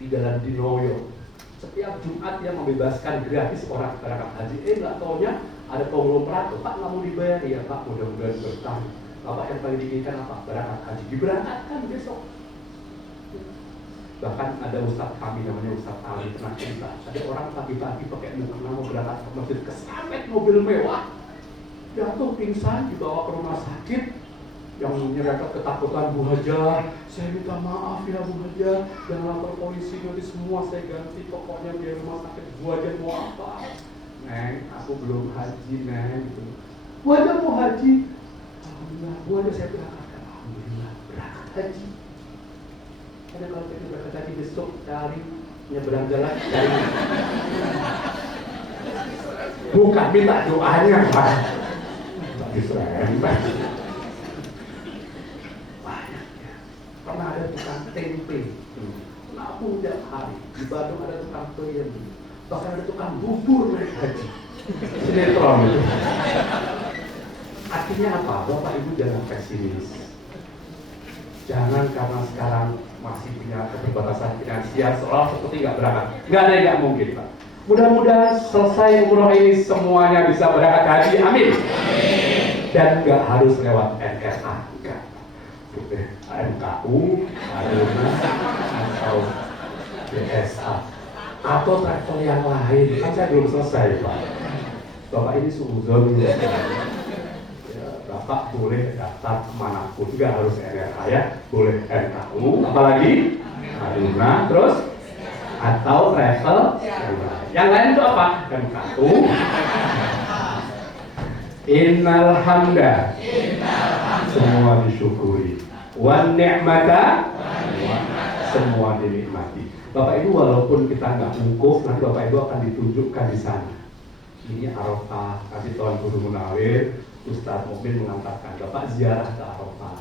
di Jalan Dinoyo. Setiap Jumat dia membebaskan gratis orang berangkat haji. Nggak taunya ada konglomerat, Pak nggak mau dibayar ya Pak, mudah-mudahan berkah. Bapak yang paling diinginkan apa? Berangkat haji. Diberangkatkan besok. Bahkan ada ustadz kami namanya Ustadz Ali pernah cerita, ada orang pagi-pagi pakai mukena mau berangkat ke masjid, kesamet mobil mewah, jatuh pingsan dibawa ke rumah sakit. Yang menyerahkan ketakutan, Bu Haja, saya minta maaf ya Bu Haja, jangan lapor polisi, nanti semua saya ganti, pokoknya biar rumah sakit. Bu Haja mau apa? Neng, aku belum haji Neng. Bu Haja mau haji? Alhamdulillah, Bu Haja saya berangkat. Alhamdulillah, berangkat haji. Ada kalau kita berangkat haji besok cari nyeberang jalan cari. Bukan minta doanya Pak. Tak diserempet. Banyak ya. Pernah ada tukang tempe. Nabung tiap hari. Di Bandung ada tukang peyem. Bahkan ada tukang bubur naik haji. Sinetron itu. Artinya apa? Bapak Ibu jangan pesimis. Jangan karena sekarang masih punya keterbatasan finansial seolah seperti nggak berangkat. Nggak ada yang nggak mungkin Pak. Mudah-mudahan selesai umroh ini semuanya bisa berangkat haji. Amin. Dan nggak harus lewat NRA. Enggak. MKU, atau BSA atau travel yang lain. Kan saya belum selesai Pak. Bapak ini suuzon ya. Bapak boleh daftar kemanapun, nggak harus NRA ya, boleh NKU, apalagi Aduna, terus atau travel. Yang lain itu apa? NKU. Innal hamda, semua disyukuri. Wan ni'mata, semua dinikmati. Bapak Ibu walaupun kita nggak wukuf, nanti Bapak Ibu akan ditunjukkan di sana. Ini Arafah, kasih Tuhan Guru Munawir. Ustadz Mukmin mengantarkan Bapak ziarah ke Arafah.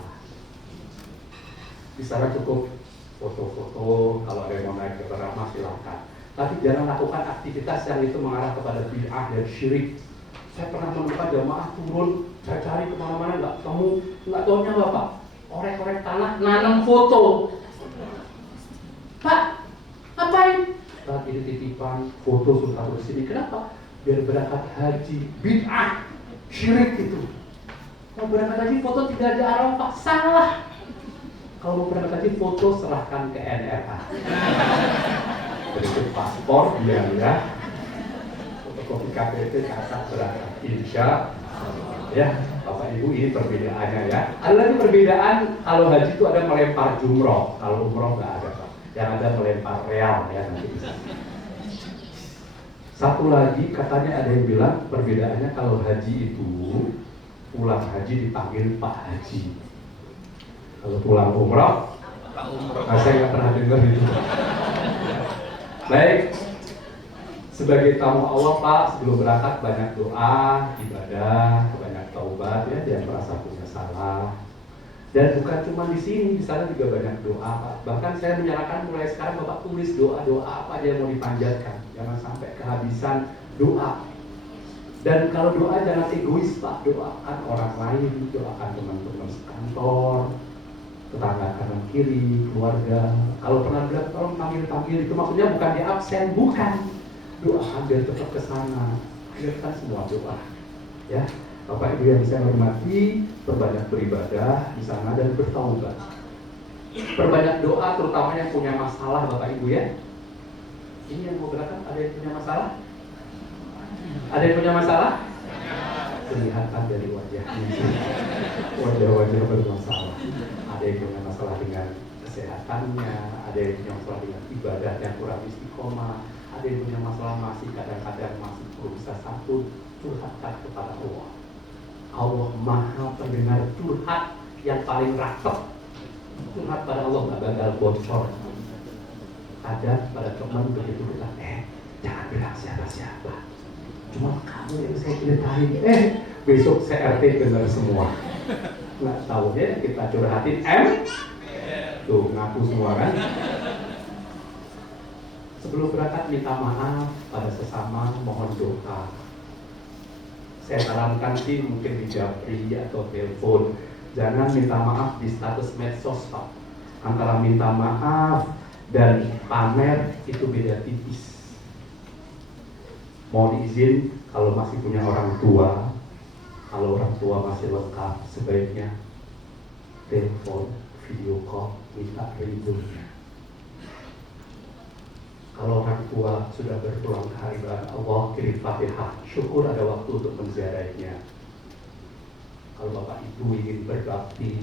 Di sana cukup foto-foto, kalau ada yang mau naik ke Ramah silahkan. Tapi jangan lakukan aktivitas yang itu mengarah kepada bid'ah dan syirik. Saya pernah menemukan jamaah turun, saya cari kemana-mana nggak ketemu, nggak tahunya Bapak orek-orek tanah, nanam foto. Pak, ngapain? Pak ini titipan foto suruh taruh di sini. Kenapa? Biar berangkat haji, bid'ah. Syirik itu. Mau berangkat haji foto tidak ada Arafah, salah. Kalau mau berangkat haji foto serahkan ke NRA. Berikut paspor dia ya. Fotokopi KTP kata berangkat. Insya ya, Bapak Ibu ini perbedaannya ya. Ada lagi perbedaan kalau haji itu ada melempar jumroh, kalau umroh nggak ada Pak. Yang ada melempar real ya nanti bisa. Satu lagi katanya ada yang bilang perbedaannya kalau haji itu pulang haji dipanggil Pak Haji. Kalau pulang umrah, saya nggak pernah dengar itu. Baik, sebagai tamu Allah Pak sebelum berangkat banyak doa, ibadah, banyak taubat ya, jangan merasa punya salah. Dan bukan cuma di sini, di sana juga banyak doa Pak. Bahkan saya menyarankan mulai sekarang Bapak tulis doa-doa apa aja yang mau dipanjatkan. Jangan sampai kehabisan doa. Dan kalau doa jangan egois Pak, doakan orang lain, doakan teman-teman kantor, tetangga kanan kiri, keluarga. Kalau pernah bilang tolong panggil itu maksudnya bukan di absen, bukan. Doa biar tetap ke sana. Kan semua doa. Ya, Bapak Ibu yang saya hormati, perbanyak beribadah di sana dan bertaubat. Perbanyak doa, terutama yang punya masalah, Bapak Ibu ya. Ini yang mau berangkat, ada yang punya masalah? Ada yang punya masalah? Kelihatan dari wajahnya, wajah-wajah bermasalah. Ada yang punya masalah dengan kesehatannya, ada yang punya masalah dengan ibadahnya kurang istiqomah, ada yang punya masalah masih kadang-kadang masih berusaha satu, curhatkan kepada Allah. Allah Maha pendengar curhat yang paling rapat. Curhat pada Allah nggak bakal bocor. Ada pada teman begitu kita, jangan bilang siapa-siapa. Cuma kamu yang saya ceritain, besok saya RT dengar semua. Nggak tahu ya, kita curhatin tuh ngaku semua kan. Sebelum berangkat minta maaf pada sesama, mohon doa. Saya sarankan sih mungkin di japri atau telepon. Jangan minta maaf di status medsos Pak. Antara minta maaf dan pamer itu beda tipis. Mohon izin kalau masih punya orang tua, kalau orang tua masih lengkap, sebaiknya telepon, video call, minta ridhonya. Kalau orang tua sudah berpulang ke hadirat Allah, kirim Fatihah, syukur ada waktu untuk menziarahinya. Kalau Bapak Ibu ingin berbakti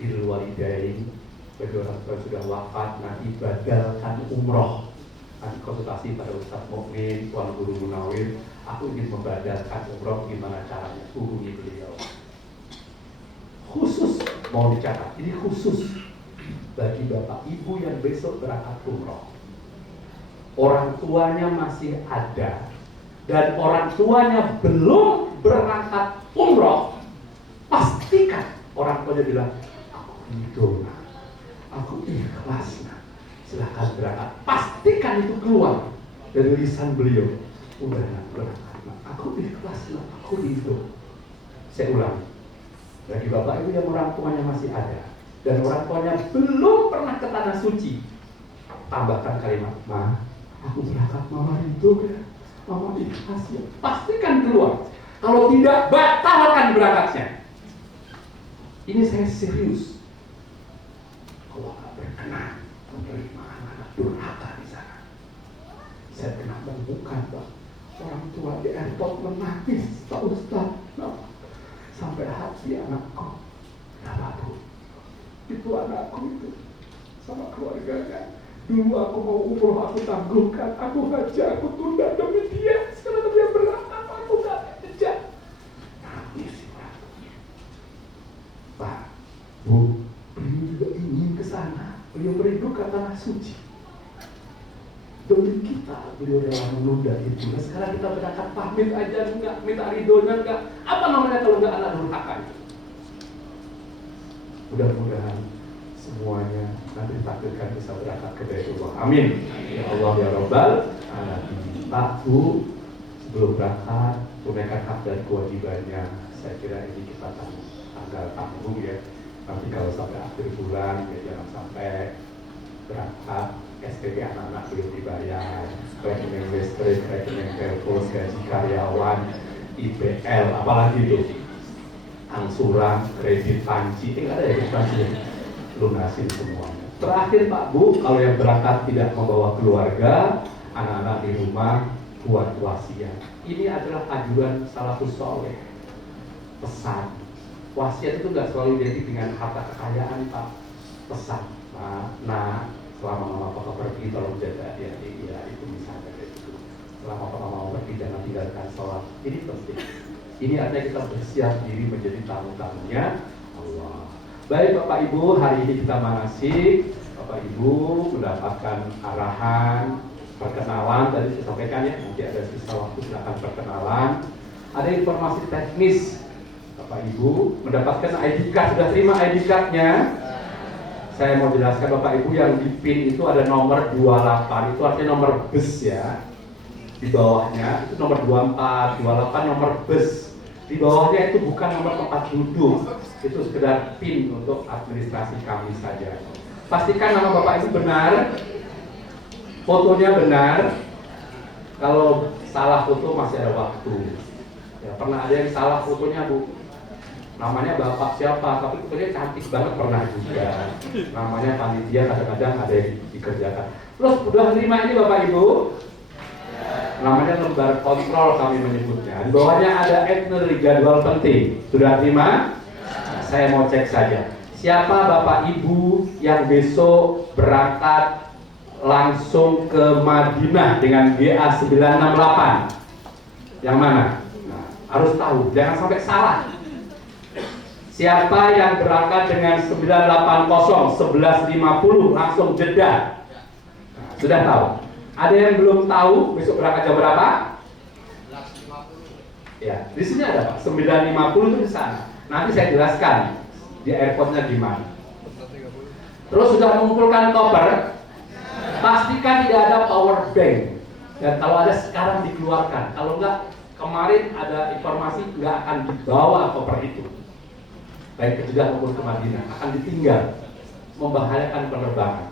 birrul walidain bagi orang tua yang sudah wafat, nanti badalkan umroh. Nanti konsultasi pada Ustaz Mukmin, Tuan Guru Munawir, aku ingin membadalkan umroh, gimana caranya, hubungi beliau. Khusus, mau dicatat, ini khusus bagi Bapak Ibu yang besok berangkat umroh. Orang tuanya masih ada dan orang tuanya belum berangkat umroh, pastikan orang tuanya bilang, aku ridho, aku ikhlas, silahkan berangkat. Pastikan itu keluar dari lisan beliau. Udah berangkat, aku ikhlas, aku ridho. Saya ulang, bagi Bapak Ibu yang orang tuanya masih ada dan orang tuanya belum pernah ke tanah suci, tambahkan kalimat, aku berangkat, mama ridho ya, mama ikhlas ya. Pastikan keluar. Kalau tidak, batalkan berangkatnya. Ini saya serius. Allah tak berkenan menerima anak durhaka di sana. Saya pernah menemukan Pak, orang tua di airport menangis, Pak Ustaz, sampai hati anakku. Kenapa Bu? Itu anakku itu sama keluarganya. Dulu aku mau umroh, aku tangguhkan, aku haji, aku tunda demi dia. Sekarang dia berangkat, aku gak kejar. Nangis Pak. Pak, Bu, beliau juga ingin ke sana. Beliau merindukan tanah suci. Demi kita, beliau rela menunda itu. Nah, sekarang kita berangkat pamit aja enggak, minta ridhonya enggak. Apa namanya kalau enggak anak durhaka? Mudah-mudahan semuanya nanti ditakdirkan bisa berangkat ke Baitullah. Amin. Ya Allah ya Rabbal alamin. Pak Bu, sebelum berangkat tunaikan hak dan kewajibannya. Saya kira ini kita tanggung ya. Nanti kalau sampai akhir bulan ya jangan sampai berangkat SPP anak-anak belum dibayar, rekening listrik, rekening telepon, gaji karyawan, IPL, apalagi itu angsuran, kredit panci, nggak ada ya panci, lunasin semuanya. Terakhir Pak Bu, kalau yang berangkat tidak membawa keluarga, anak-anak di rumah buat wasiat. Ini adalah anjuran salafus saleh. Pesan wasiat itu nggak selalu identik dengan harta kekayaan Pak. Pesan, nah selama mama papa pergi tolong jaga adik-adik ya, itu misalnya kayak gitu. Selama papa mau pergi jangan tinggalkan sholat. Ini penting. Ini artinya kita bersiap diri menjadi tamu-tamunya Allah. Baik Bapak Ibu, hari ini kita manasik. Bapak Ibu mendapatkan arahan, perkenalan tadi saya sampaikan ya. Nanti ada sisa waktu silakan perkenalan. Ada informasi teknis. Bapak Ibu mendapatkan ID card, sudah terima ID card-nya? Saya mau jelaskan Bapak Ibu, yang di PIN itu ada nomor 28, itu artinya nomor bus ya. Di bawahnya itu nomor 24, 28 nomor bus. Di bawahnya itu bukan nomor tempat duduk, itu sekedar PIN untuk administrasi kami saja. Pastikan nama Bapak Ibu benar, fotonya benar. Kalau salah foto masih ada waktu. Ya, pernah ada yang salah fotonya, Bu. Namanya Bapak siapa, tapi fotonya cantik banget, pernah juga. Namanya panitia, kadang-kadang ada yang dikerjakan. Terus udah terima ini Bapak Ibu? Namanya lembar kontrol kami menyebutnya. Di bawahnya ada itinerary, jadwal penting. Sudah terima? Saya mau cek saja. Siapa Bapak Ibu yang besok berangkat langsung ke Madinah dengan GA 968? Yang mana? Nah, harus tahu, jangan sampai salah. Siapa yang berangkat dengan 980 1150 langsung jeda? Nah, sudah tahu. Ada yang belum tahu besok berangkat jam berapa? 11.50. Ya, di sini ada Pak. 9.50 itu di sana. Nanti saya jelaskan di airportnya gimana. Terus sudah mengumpulkan koper, pastikan tidak ada power bank. Dan kalau ada sekarang dikeluarkan. Kalau enggak, kemarin ada informasi nggak akan dibawa koper itu. Baik ke Jeddah maupun ke Madinah akan ditinggal, membahayakan penerbangan.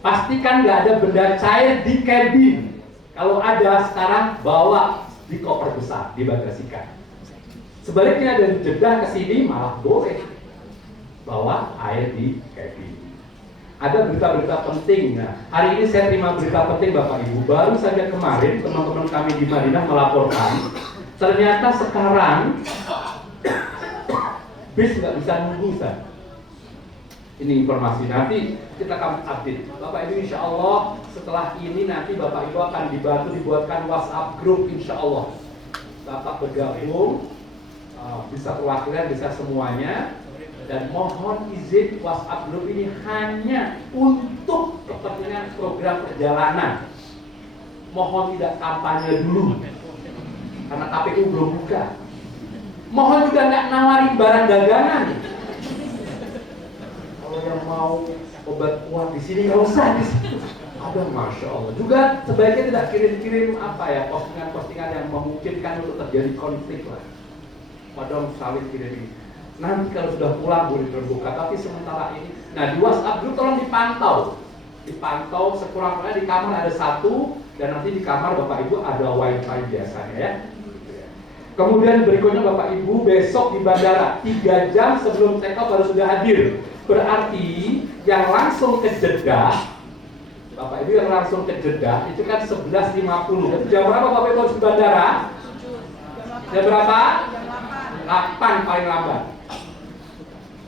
Pastikan nggak ada benda cair di kabin. Kalau ada sekarang bawa di koper besar, dibagasikan. Sebaliknya dari Jeddah ke sini malah boleh bawa air di kabin. Ada berita-berita penting. Nah, hari ini saya terima berita penting Bapak Ibu. Baru saja kemarin teman-teman kami di Madinah melaporkan, ternyata sekarang bis nggak bisa nunggu, Ustaz. Ini informasi, nanti kita akan update. Bapak Ibu insya Allah setelah ini nanti Bapak Ibu akan dibantu dibuatkan WhatsApp group insya Allah. Bapak bergabung, bisa perwakilan, bisa semuanya. Dan mohon izin WhatsApp group ini hanya untuk kepentingan program perjalanan. Mohon tidak kampanye dulu, karena KPU belum buka. Mohon juga nggak nawarin barang dagangan. Kalau yang mau obat kuat di sini nggak usah di sini. Ada, masya Allah. Juga sebaiknya tidak kirim-kirim postingan-postingan yang memungkinkan untuk terjadi konflik lah. Padahal saling kirim. Nanti kalau sudah pulang boleh terbuka. Tapi sementara ini, nah di WhatsApp group tolong dipantau sekurang-kurangnya di kamar ada satu, dan nanti di kamar Bapak Ibu ada wifi biasanya ya. Kemudian berikutnya Bapak Ibu besok di bandara 3 jam sebelum take off baru sudah hadir. Berarti yang langsung ke Jeddah, Bapak Ibu yang langsung ke Jeddah itu kan 11.50. Itu jam berapa Bapak Ibu harus di bandara? Jam berapa? 8 paling lambat.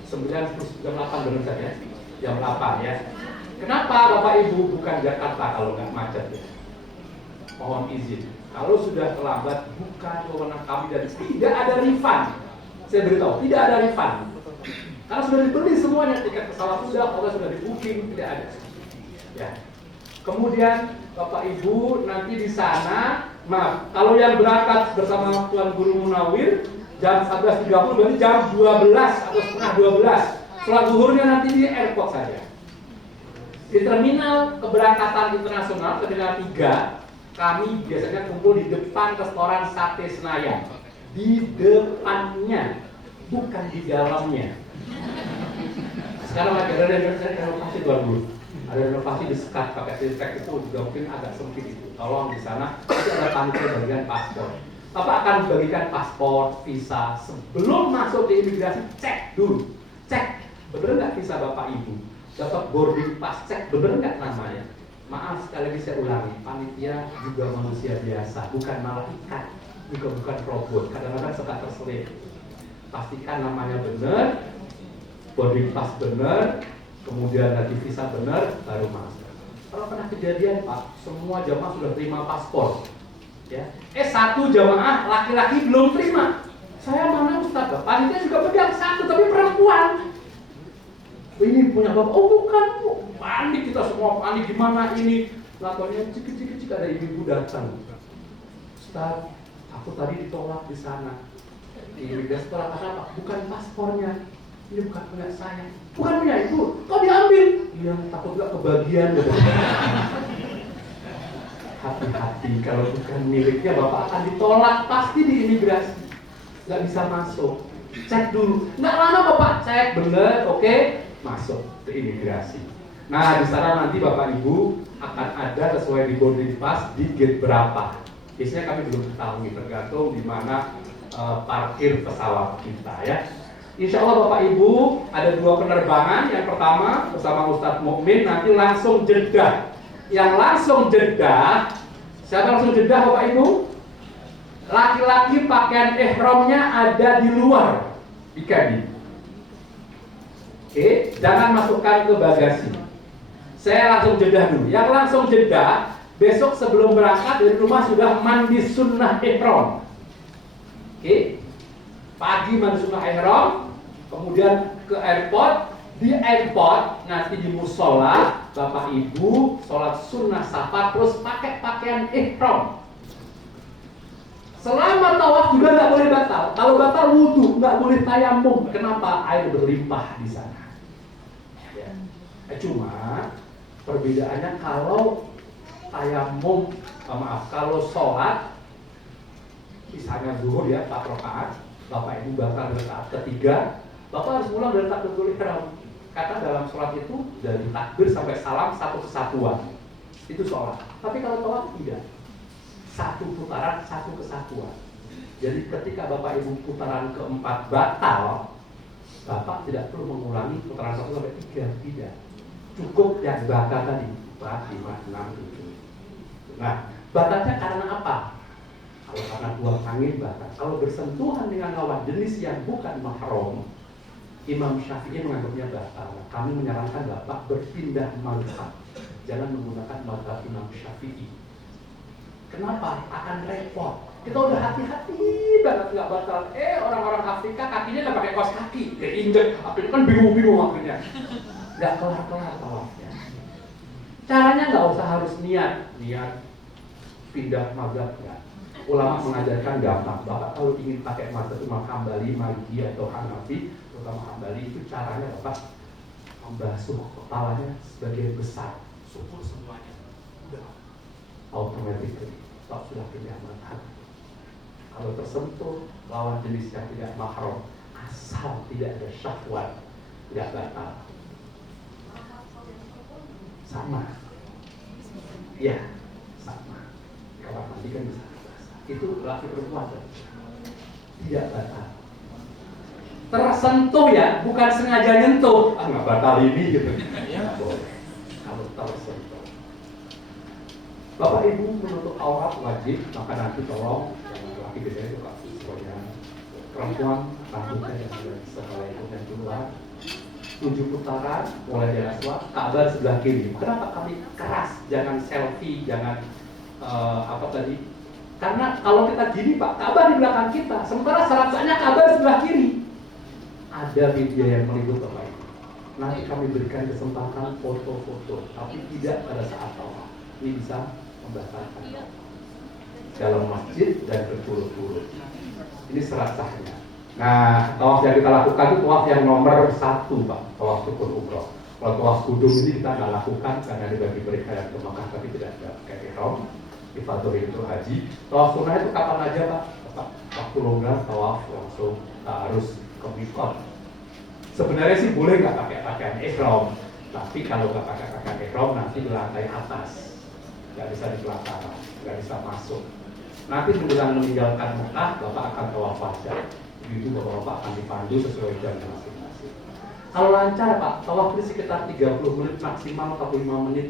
9, 10, jam 8 benar saja. Jam 8 ya. Kenapa Bapak Ibu bukan Jakarta kalau nggak macet ya? Mohon izin. Kalau sudah terlambat bukan wewenang kami dan tidak ada refund. Saya beritahu, tidak ada refund. Karena sudah dibeli semuanya, tiket pesawat sudah di booking, tidak ada. Ya. Kemudian Bapak Ibu nanti di sana, maaf, kalau yang berangkat bersama Tuan Guru Munawir jam 11.30 berarti jam 12 atau setengah 12. Sholat zuhurnya nanti di airport saja. Di terminal keberangkatan internasional, terminal 3, kami biasanya kumpul di depan restoran Sate Senayan. Di depannya, bukan di dalamnya. Sekarang lagi ada renovasi Tuan Guru. Ada renovasi di sekat pakai sistem itu juga mungkin agak sempit itu. Tolong di sana itu ada panitia bagian paspor. Bapak akan bagikan paspor, visa sebelum masuk di imigrasi. Cek dulu, cek bener nggak visa Bapak Ibu, dapat boarding pass, cek bener nggak namanya. Maaf sekali lagi saya ulangi, panitia juga manusia biasa, bukan malaikat, juga bukan robot. Kadang-kadang suka terselip. Pastikan namanya benar, boarding pass benar, kemudian nanti visa benar, baru masuk. Kalau pernah kejadian Pak, semua jamaah sudah terima paspor, ya. Satu jamaah laki-laki belum terima. Saya mana Ustaz? Panitia juga pegang satu, tapi perempuan. Ini punya bapak, oh bukan Bu, panik kita semua, panik gimana ini. Lakonnya cik ada ibu datang. Ustaz, aku tadi ditolak di sana. Di imigrasi tolak apa? Bukan paspornya. Ini bukan punya saya. Bukan punya itu. Kok diambil? Iya, takut gak kebagian. Hati-hati, kalau bukan miliknya Bapak akan ditolak pasti di imigrasi. nggak bisa masuk. Cek dulu, nggak lama Bapak cek bener, oke, masuk ke imigrasi. Nah di sana nanti Bapak Ibu akan ada sesuai di boarding pass di gate berapa. Biasanya kami belum ketahui, tergantung di mana parkir pesawat kita ya. Insya Allah Bapak Ibu ada 2 penerbangan. Yang pertama bersama Ustadz Mukmin, nanti langsung jeda. Yang langsung jeda, siapa langsung jeda Bapak Ibu? Laki-laki pakaian ihramnya ada di luar di kabin. Oke, jangan masukkan ke bagasi. Saya langsung jeda dulu. Yang langsung jeda, besok sebelum berangkat dari rumah sudah mandi sunnah ihram. Oke, pagi mandi sunnah ihram, kemudian ke airport. Di airport nanti di musola Bapak Ibu sholat sunnah safar terus pakai pakaian ihram. Selama tawaf juga nggak boleh batal. Kalau batal wudhu, nggak boleh tayamum. Kenapa? Air berlimpah di sana. Ya. Cuma perbedaannya kalau tayamum, kalau sholat, misalnya zuhur ya 4 rakaat, Bapak Ibu batal dari rakaat ketiga, Bapak harus ulang dari takbiratul ihram. Karena dalam sholat itu dari takbir sampai salam satu kesatuan. Itu sholat. Tapi kalau tawaf tidak. Satu putaran, satu kesatuan. Jadi ketika Bapak Ibu putaran keempat batal, Bapak tidak perlu mengulangi putaran 1 sampai 3, tidak. Cukup yang batal tadi, 4, 5, 6, 7. Nah, batalnya karena apa? Kalau karena buang angin batal. Kalau bersentuhan dengan lawan jenis yang bukan mahram, Imam Syafi'i menganggapnya batal. Kami menyarankan Bapak berpindah mazhab. Jangan menggunakan mazhab Imam Syafi'i. Kenapa? Akan repot. Kita udah hati-hati banget nggak batal. Orang-orang Afrika kakinya nggak pakai kaos kaki, keinjek. Akhirnya kan bingung-bingung akhirnya. Nggak kelar-kelar tawafnya. Caranya nggak usah harus niat pindah mazhab ya. Ulama mengajarkan gampang. Bapak kalau ingin pakai mazhab Imam Hambali, Maliki atau Hanafi, terutama Hambali, itu caranya Bapak membasuh kepalanya sebagian besar, syukur semuanya. Udah automatically Bapak sudah pindah mazhab. Kalau tersentuh lawan jenis yang tidak mahram, asal tidak ada syahwat, tidak batal. Sama, ya sama. Kamar mandi kan bisa basah. Itu laki perempuan tidak batal. Tersentuh ya, bukan sengaja nyentuh. Nggak batal ini gitu. Ya boleh. Kalau tersentuh. Bapak Ibu menutup aurat wajib, maka nanti tolong yang laki gede itu semuanya perempuan rambutnya yang sebelah itu dan keluar 7 putaran mulai dari aswad Ka'bah sebelah kiri. Kenapa kami keras jangan selfie, jangan karena kalau kita gini Pak, Ka'bah di belakang kita, sementara syarat-syaratnya Ka'bah sebelah kiri. Ada media yang meliput Bapak Ibu. Nanti kami berikan kesempatan foto-foto, tapi tidak pada saat tawaf. Ini bisa membatalkan dalam masjid dan berturut-turut. Ini syarat sahnya. Nah, tawaf yang kita lakukan itu tawaf yang nomor 1 Pak, tawaf rukun umroh. Kalau tawaf kudum ini kita nggak lakukan karena dibagi mereka yang ke Makkah tapi tidak ada kayak ihram, ifadah itu haji. Tawaf sunnah itu kapan aja Pak? Waktu longgar tawaf langsung harus ke miqat. Sebenarnya sih boleh nggak pakai pakaian ihram, tapi kalau nggak pakai pakaian ihram nanti di lantai atas. Nggak bisa di pelataran, nggak bisa masuk. Nanti menjelang meninggalkan Mekah, Bapak akan tawaf wajah. Begitu Bapak akan dipandu sesuai jam masing-masing. Kalau lancar Pak, tawaf itu sekitar 30 menit maksimal 45 menit,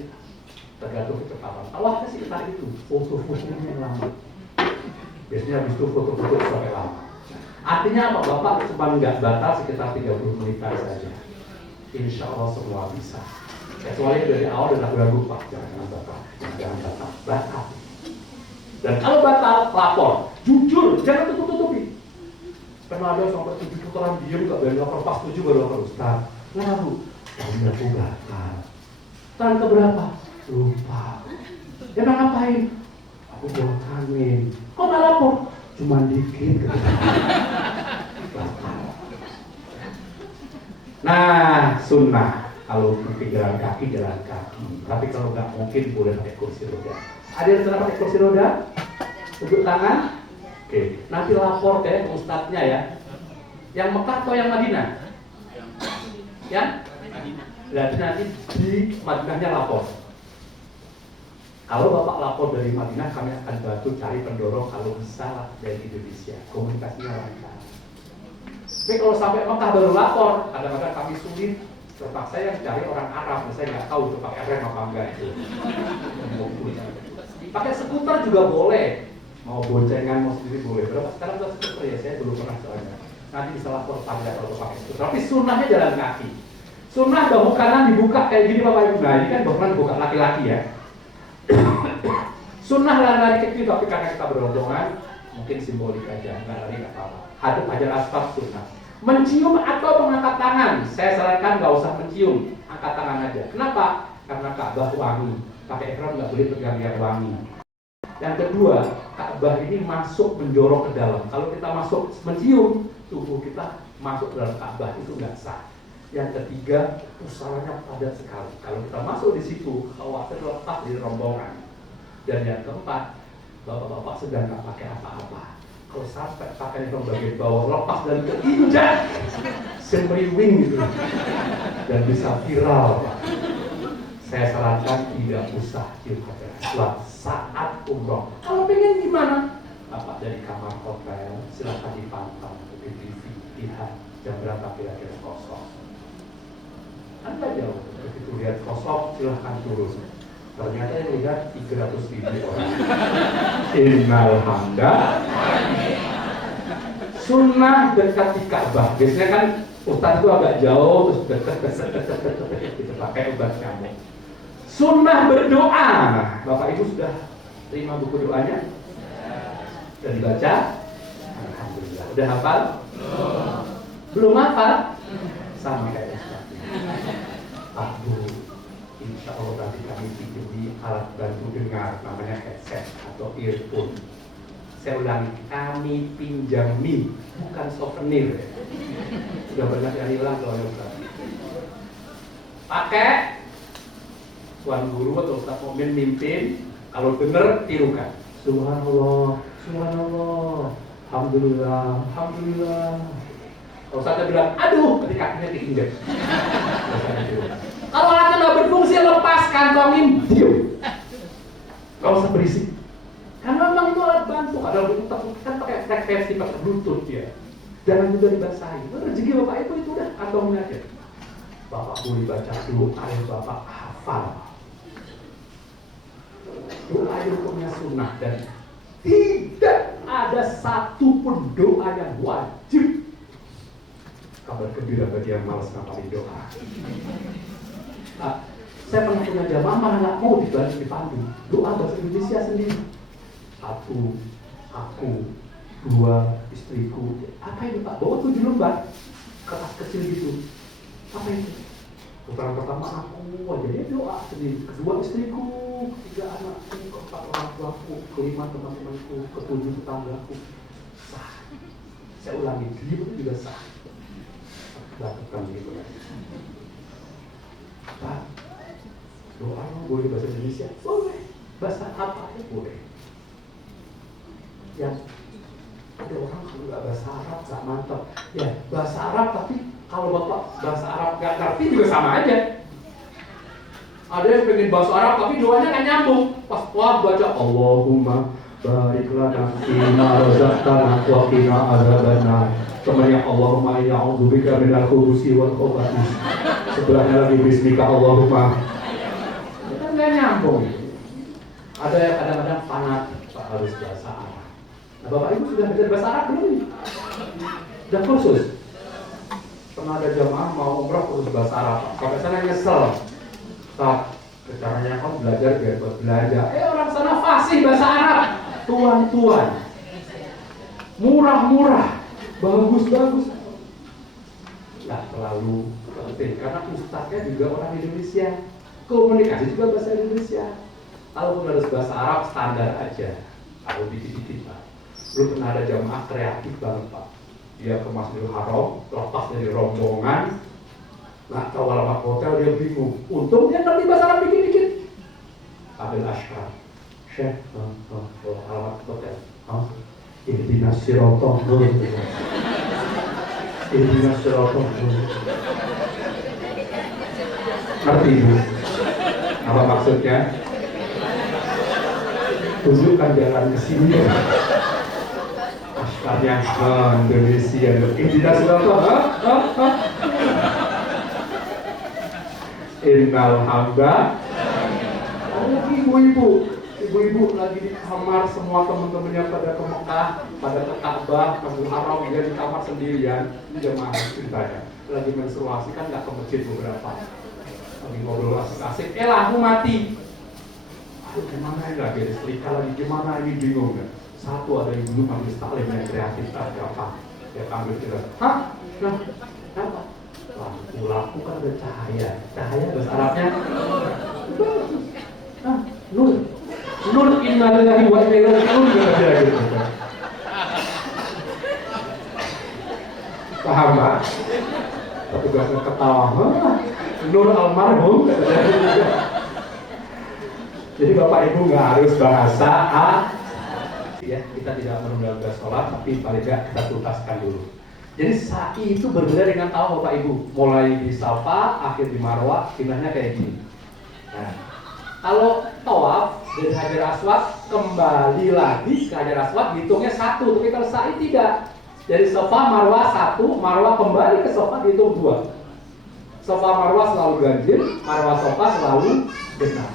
tergantung kecepatan. Tawafnya sekitar itu, foto-fotonya yang lama. Biasanya habis itu foto-foto sampai lama. Artinya apa? Bapak cuma nggak batal sekitar 30 menit saja. Insya Allah semua bisa. Kecuali dari awal dan ragu-ragu Pak, jangan batal. Dan kalau batal, lapor, jujur, jangan tutup-tutupi. Pernah ada sampai 7 putaran diem nggak bayar lapor, pas 7 baru lapor Ustaz. Lalu, tahun aku batal. Tahun keberapa? Lupa. Dia ngapain? Aku buang angin. Kok nggak lapor? Cuman dikit. Batal. Nah, sunnah. Kalau mungkin jalan kaki. Tapi kalau nggak mungkin boleh pakai kursi roda. Ada yang pernah pakai kursi roda? Duduk tangan. Oke, nanti lapor ke ustadznya ya. Yang Mekah atau yang Madinah? Yang Madinah. Berarti nanti di Madinahnya lapor. Kalau Bapak lapor dari Madinah, kami akan bantu cari pendorong kalau bisa dari Indonesia. Komunikasinya lancar. Tapi kalau sampai Mekah baru lapor, kadang-kadang kami sulit. Terpaksa yang cari orang Arab, saya nggak tahu itu pakai rem apa enggak itu. Pakai skuter juga boleh. Mau boncengan, mau sendiri boleh. Berapa sekarang buat skuter ya? Saya belum pernah soalnya. Nanti bisa lapor pajak kalau pakai skuter. Tapi sunnahnya jalan kaki. Sunnah bahu kanan dibuka kayak gini Bapak Ibu. Nah ini kan bahu kanan buka laki-laki ya. Sunnah lari kecil tapi karena kita berombongan mungkin simbolik aja, nggak lari nggak apa-apa. Hadap hajar asfal sunnah. Mencium atau mengangkat tangan, saya sarankan nggak usah mencium, angkat tangan aja. Kenapa? Karena Ka'bah wangi. Pakai ihram nggak boleh pegang yang wangi. Yang kedua, Ka'bah ini masuk menjorok ke dalam. Kalau kita masuk mencium, tubuh kita masuk dalam Ka'bah itu nggak sah. Yang ketiga, pusaranya padat sekali. Kalau kita masuk di situ, khawatir lepas di rombongan. Dan yang keempat, bapak-bapak sedang nggak pakai apa-apa. Kalau sampai pakai yang bagian bawah lepas dan keinjak, semeriwing gitu, dan bisa viral. Saya sarankan tidak usah cium hajar aswad saat umroh. Kalau pengen gimana? Bapak dari kamar hotel, silakan dipantau, mungkin lihat jam berapa kira-kira kosong. Anda jauh, begitu lihat kosong, silahkan turun. Ternyata yang lihat 300.000 orang. Innalhamdulillah. Sunnah dekat di Ka'bah. Biasanya kan ustaz itu agak jauh, terus dekat, kita pakai obat nyamuk. Sunnah berdoa. Bapak Ibu sudah terima buku doanya? Sudah dibaca? Alhamdulillah. Udah hafal? Belum hafal? Sama kayak ustaz. Pak Bu, insya Allah nanti kami pinjami alat bantu dengar namanya headset atau earphone. Saya ulangi, kami pinjami, bukan souvenir. Sudah banyak yang hilang kalau Ustaz. Pakai, Tuan Guru atau Ustaz Mu'min mimpin, kalau benar tirukan. Subhanallah, Subhanallah, Alhamdulillah, Alhamdulillah. Kalau Ustaznya bilang, aduh, ketika kakinya diinjek. Kalau alatnya nggak berfungsi, lepas, kantongin, diam. Gak usah berisik. Karena memang itu alat bantu. Kalau kan pakai frekuensi, pakai bluetooth ya. Jangan juga dibasahin. Rezeki Bapak Ibu itu udah kantongin aja. Bapak boleh baca doa yang Bapak hafal. Doa yang hukumnya sunnah dan tidak ada satupun doa yang wajib. Kabar gembira bagi yang malas ngapalin doa. Nah, saya pernah punya jamaah mana nggak mau dipandu. Doa bahasa Indonesia sendiri. Satu, aku, dua, istriku. Apa itu Pak? Bawa 7 lembar kertas kecil gitu. Apa itu? Putaran pertama aku aja dia doa sendiri. Kedua istriku, ketiga anakku, keempat orang tuaku, kelima teman-temanku, ketujuh tetanggaku. Sah. Saya ulangi, dia itu juga sah. Lakukan gitu kan. Pak, doa boleh bahasa Indonesia? Boleh. Bahasa apa aja boleh. Yang ada orang kalau nggak bahasa Arab nggak mantap. Ya bahasa Arab tapi kalau Bapak bahasa Arab nggak ngerti juga sama aja. Ada yang pengen bahasa Arab tapi doanya nggak nyambung. Pas baca Allahumma barik lana fima razaqtana wa qina adzabannar. Temannya Allahumma inna a'udzubika minal khubuthi wal khaba'ith. Sebelahnya lagi bismika Allahumma. Itu nggak nyambung. Ada yang kadang-kadang fanatik Pak harus bahasa Arab. Nah, Bapak Ibu sudah belajar bahasa Arab belum? Sudah kursus? Pernah ada jamaah mau umrah kursus bahasa Arab. Sampai sana nyesel. Pak, caranya kamu belajar biar buat belajar. Orang sana fasih bahasa Arab. Tuan-tuan. Murah-murah. Bagus-bagus. Nggak terlalu penting. Karena ustadznya juga orang Indonesia. Komunikasi juga bahasa Indonesia. Kalau harus bahasa Arab standar aja. Kalau dikit-dikit Pak. Belum pernah ada jamaah kreatif banget Pak. Dia ke Masjidil Haram, lepas dari rombongan, nggak tahu alamat hotel, dia bingung. Untung dia ngerti bahasa Arab dikit-dikit. Abil Ashar, Syekh, alamat hotel. Ihdinas siratal mustaqim. Ihdinas siratal mustaqim. Ngerti Ibu? Apa maksudnya? Tunjukkan jalan ke sini. Asalnya Indonesia. Ihdinas siratal Innal hamda. Ada ibu-ibu lagi di kamar, semua teman-temannya pada ke Mekah, pada ke Ka'bah, ke Haram, dia di kamar sendirian. Ini jemaah ceritanya lagi menstruasi, kan nggak ke masjid beberapa, lagi ngobrol asik-asik, lampu mati. Aduh, gimana ini lagi setrika lagi, gimana ini, bingung kan? Satu ada ibu panggil taklim yang kreatif, ada apa? Dia panggil kita, hah? Nah, apa? Lampu kan ada cahaya bahasa Arabnya nur inna lillahi wa inna ilaihi raji'un gitu. Paham Pak? Petugasnya ketawa, nur almarhum. Jadi Bapak Ibu nggak harus bahasa ya, kita tidak menunda sholat, tapi paling tidak kita tuntaskan dulu. Jadi sa'i itu berbeda dengan tawaf Bapak Ibu. Mulai di Safa, akhir di Marwah, pinahnya kayak gini. Nah, kalau tawaf dari Hajar Aswad kembali lagi ke Hajar Aswad, hitungnya satu. Tapi kalau sa'i tidak. Dari Safa Marwah satu, Marwah kembali ke Safa dihitung dua. Safa Marwah selalu ganjil, Marwah Safa selalu genap.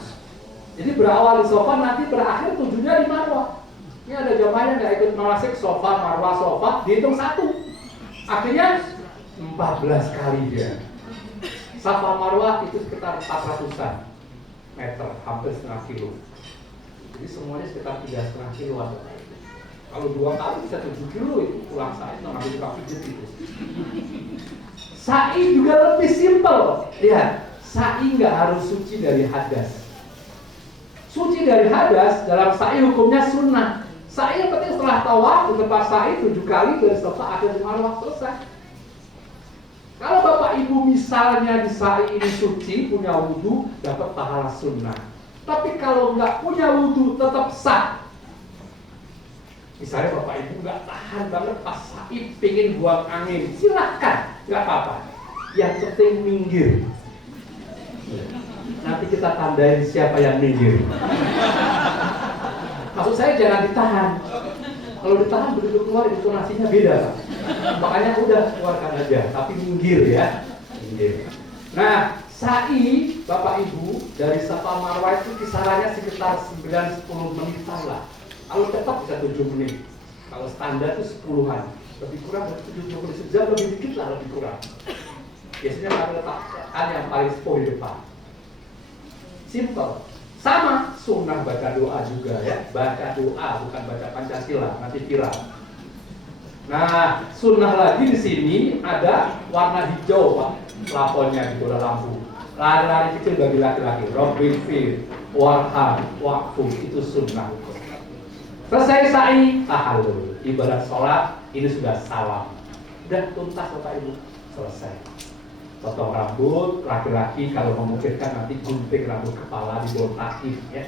Jadi berawal di Safa, nanti berakhir tujuannya di Marwah. Ini ada jamaah yang nggak ikut manasik Safa Marwah Safa, dihitung satu. Akhirnya 14 kali dia. Safa Marwah itu sekitar 400-an meter, hampir setengah kilo. Jadi semuanya sekitar 3,5 kiloan. Kalau 2 kali bisa 7 kilo itu pulang sa'i, namanya juga pijit itu. Sa'i juga lebih simpel. Lihat, sa'i nggak harus suci dari hadas. Suci dari hadas dalam sa'i hukumnya sunnah. Sa'i yang penting setelah tawaf di tempat sa'i 7 kali dari Safa akhir di Marwah, selesai. Kalau Bapak Ibu misalnya di sa'i ini suci, punya wudhu, dapat pahala sunnah. Tapi kalau nggak punya wudhu tetap sah. Misalnya Bapak Ibu nggak tahan banget pas sa'i pengen buang angin, silakan, nggak apa-apa. Yang penting minggir. Nanti kita tandain siapa yang minggir. Maksud saya jangan ditahan. Kalau ditahan begitu keluar intonasinya beda Pak. Makanya udah keluarkan aja, tapi minggir ya. Minggir. Nah, sa'i Bapak Ibu dari Safa Marwah itu kisarannya sekitar 9-10 menitan lah. Kalau cepat bisa 7 menit. Kalau standar itu 10-an. Lebih kurang dari 7 menit sejam, lebih dikit lah, lebih kurang. Biasanya kita letakkan yang paling sepuh di depan. Simple. Sama sunnah baca doa juga ya, baca doa bukan baca Pancasila, nanti viral. Nah, sunnah lagi di sini ada warna hijau Pak, plafonnya gitu, ada lampu. Lari-lari kecil bagi laki-laki, Robin Fir, Warham, Wakfu, itu sunnah. Selesai sa'i, tahallul, ibarat sholat, ini sudah salam. Udah tuntas Bapak Ibu, selesai. Potong rambut, laki-laki kalau memungkinkan nanti gunting rambut kepala dibotakin ya.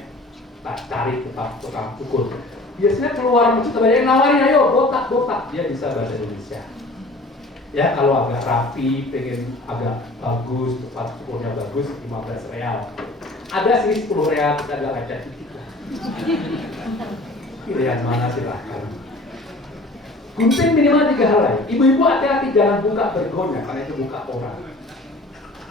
Tak cari tukang cukur. Biasanya keluar masjid ada yang nawarin, ayo botak, dia bisa bahasa Indonesia. Ya kalau agak rapi, pengen agak bagus, tempat cukurnya bagus, 15 real. Ada sih 10 real, kita agak lecet dikit lah. Pilihan mana silahkan. Gunting minimal 3 helai. Ibu-ibu hati-hati jangan buka bergonnya, karena itu buka orang.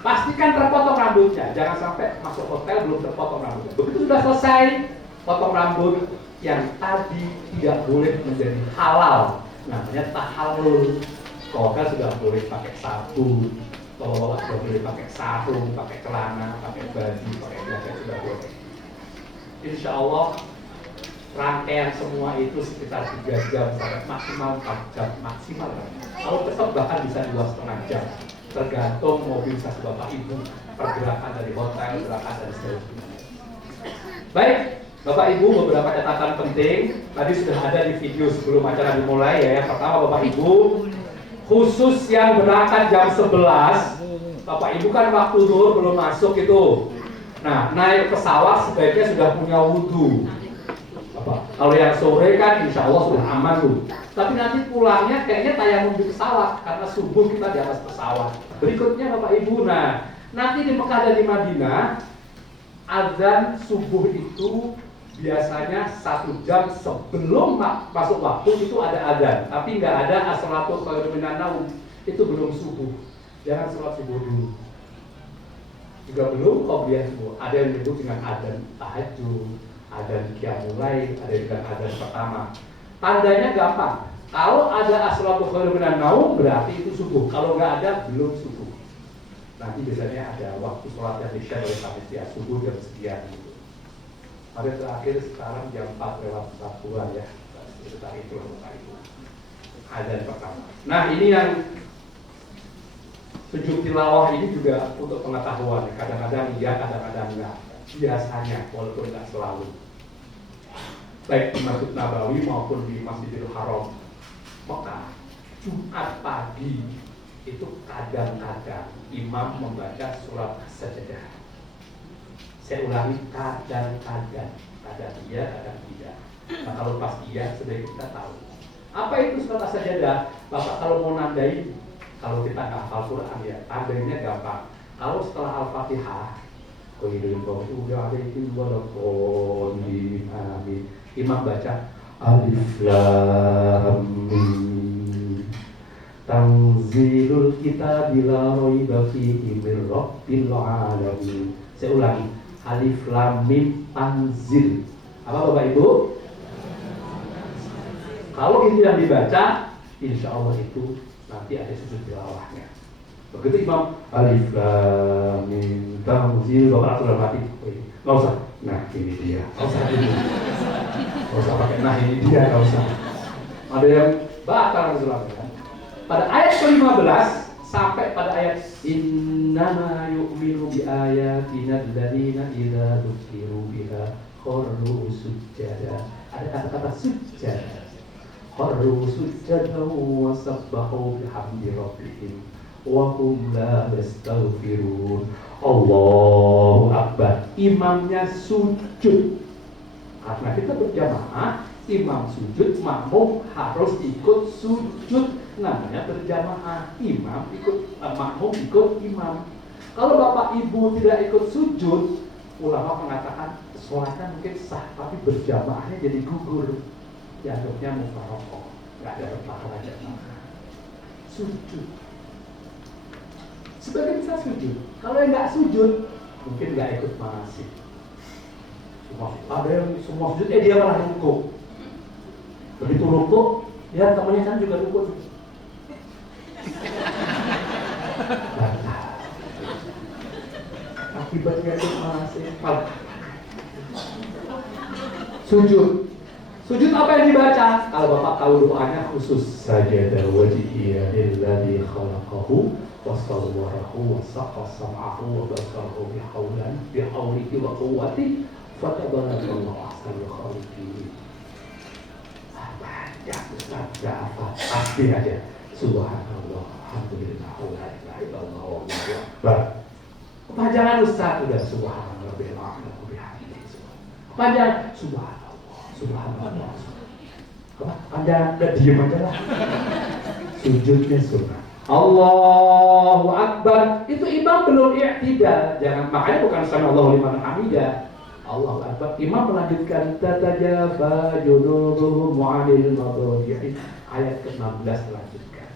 Pastikan terpotong rambutnya, jangan sampai masuk hotel belum terpotong rambutnya. Begitu sudah selesai potong rambut, yang tadi tidak boleh menjadi halal, namanya tahallul. Kalau hotel sudah boleh pakai sabun, kalau sudah boleh pakai sarung, pakai celana, pakai baju, pakai jaket sudah boleh. Insya Allah rangkaian semua itu sekitar 3 jam sampai maksimal 4 jam maksimal. Kalau cepat bahkan bisa 2,5 jam. Tergantung mobilisasi Bapak Ibu, pergerakan dari hotel, pergerakan dari seterusnya. Baik, Bapak Ibu, beberapa catatan penting tadi sudah ada di video sebelum acara dimulai ya. Yang pertama Bapak Ibu, khusus yang berangkat jam 11, Bapak Ibu kan waktu zuhur belum masuk itu. Nah, naik pesawat sebaiknya sudah punya wudhu. Bapak, Kalau yang sore kan insya Allah sudah aman tuh. Tapi nanti pulangnya kayaknya tayamum di pesawat karena subuh kita di atas pesawat. Berikutnya Bapak Ibu, nah nanti di Mekah dan di Madinah azan subuh itu biasanya 1 jam sebelum masuk waktu itu ada azan. Tapi nggak ada as-salatu khairum minan naum, itu belum subuh. Jangan sholat subuh dulu. Juga belum qobliyah subuh. Ada yang disebut dengan azan tahajud, azan qiyamul lail, ada dengan azan pertama. Tandanya gampang. Kalau ada as-salatu khairum minan naum berarti itu subuh. Kalau nggak ada belum subuh. Nanti biasanya ada waktu sholat yang di-share oleh panitia subuh jam sekian gitu. Pada terakhir sekarang jam 4:41 ya. Sekitar itu Bapak Ibu. Azan pertama. Nah ini yang sujud tilawah ini juga untuk pengetahuan. Kadang-kadang iya, kadang-kadang enggak. Biasanya walaupun enggak selalu. Baik di Masjid Nabawi maupun di Masjidil Haram Mekah, Jumat pagi itu kadang-kadang imam membaca surat As-Sajdah. Saya ulangi, kadang-kadang, kadang iya, kadang tidak. Nah kalau pas iya, sebaiknya kita tahu. Apa itu surat As-Sajdah? Bapak kalau mau nandain, kalau kita nggak hafal Quran ya, tandanya gampang. Kalau setelah Al-Fatihah, amin. Imam baca Alif Lam Mim. Tanzilul kitabi la raiba fihi min rabbil alamin. Saya ulangi, Alif Lam Mim Tanzil. Apa Bapak Ibu? Kalau ini yang dibaca, insya Allah itu nanti ada sujud tilawahnya. Begitu Imam Alif Lam Mim Tanzil, Bapak sudah mati. Nggak usah. Nah ini dia. Nggak usah ini. Nggak usah pakai nah ini dia. Nggak usah. Ada yang batal kan? Pada ayat ke-15 sampai pada ayat innama yu'minu bi ayatina alladziina idza dzukiru biha kharru sujada. Ada kata-kata sujada. Kharru sujada wa sabbahu bihamdi rabbihim wa hum la yastaghfirun. Allahu Akbar. Imamnya sujud. Karena kita berjamaah, imam sujud, makmum harus ikut sujud. Namanya berjamaah, imam ikut, makmum ikut imam. Kalau bapak ibu tidak ikut sujud, ulama mengatakan sholatnya mungkin sah, tapi berjamaahnya jadi gugur. Dianggapnya mufarokoh, nggak ada pahala jamaah. Sujud. Sebagian bisa sujud. Kalau yang nggak sujud, mungkin nggak ikut manasik. Ada yang semua sujud, dia malah rukuk. Begitu rukuk, ya temannya kan juga rukuk. Akibatnya itu masih sujud. Sujud apa yang dibaca? Kalau Bapak tahu doanya khusus sajada wajhiya lilladzi khalaqahu wa sawwarahu wa saqqa sam'ahu wa basarahu bihaulihi wa quwwatihi fatabarakallahu ahsanul khaliqin. Ya Ustaz, ya apa? Pasti aja. Subhanallah, alhamdulillah, la ilaha illallah, wallahu akbar. Kepanjangan Ustaz udah subhanallah, bihamdihi. Kepanjangan subhanallah, subhanallah. Kepanjangan udah diem aja lah. Sujudnya sunnah. Allahu akbar. Itu imam belum i'tidal. Jangan, makanya bukan sami'allahu liman hamidah. Allahu akbar. Imam melanjutkan tatajafa junubuhum 'anil madaji'i. Ayat ke-16 melanjutkan.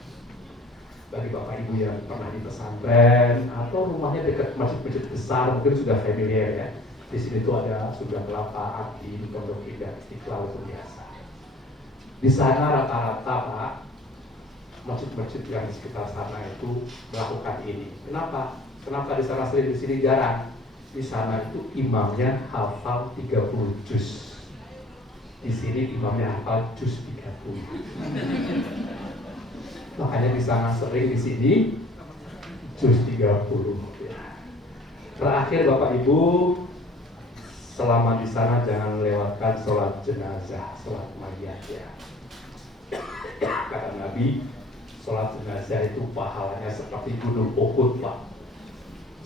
Bagi Bapak Ibu yang pernah di pesantren atau rumahnya dekat masjid-masjid besar, mungkin sudah familiar ya. Di sini tuh ada Sunda Kelapa, Abdi, Pondok Indah, Istiqlal, itu biasa. Di sana rata-rata Pak, masjid-masjid yang di sekitar sana itu melakukan ini. Kenapa? Kenapa di sana sering, di sini jarang? Di sana itu imamnya hafal 30 juz. Di sini imamnya hafal juz 30. Makanya di sana sering, di sini juz 30. Terakhir Bapak Ibu, selama di sana jangan lewatkan sholat jenazah, sholat mayat ya. Kata Nabi, sholat jenazah itu pahalanya seperti gunung Uhud Pak.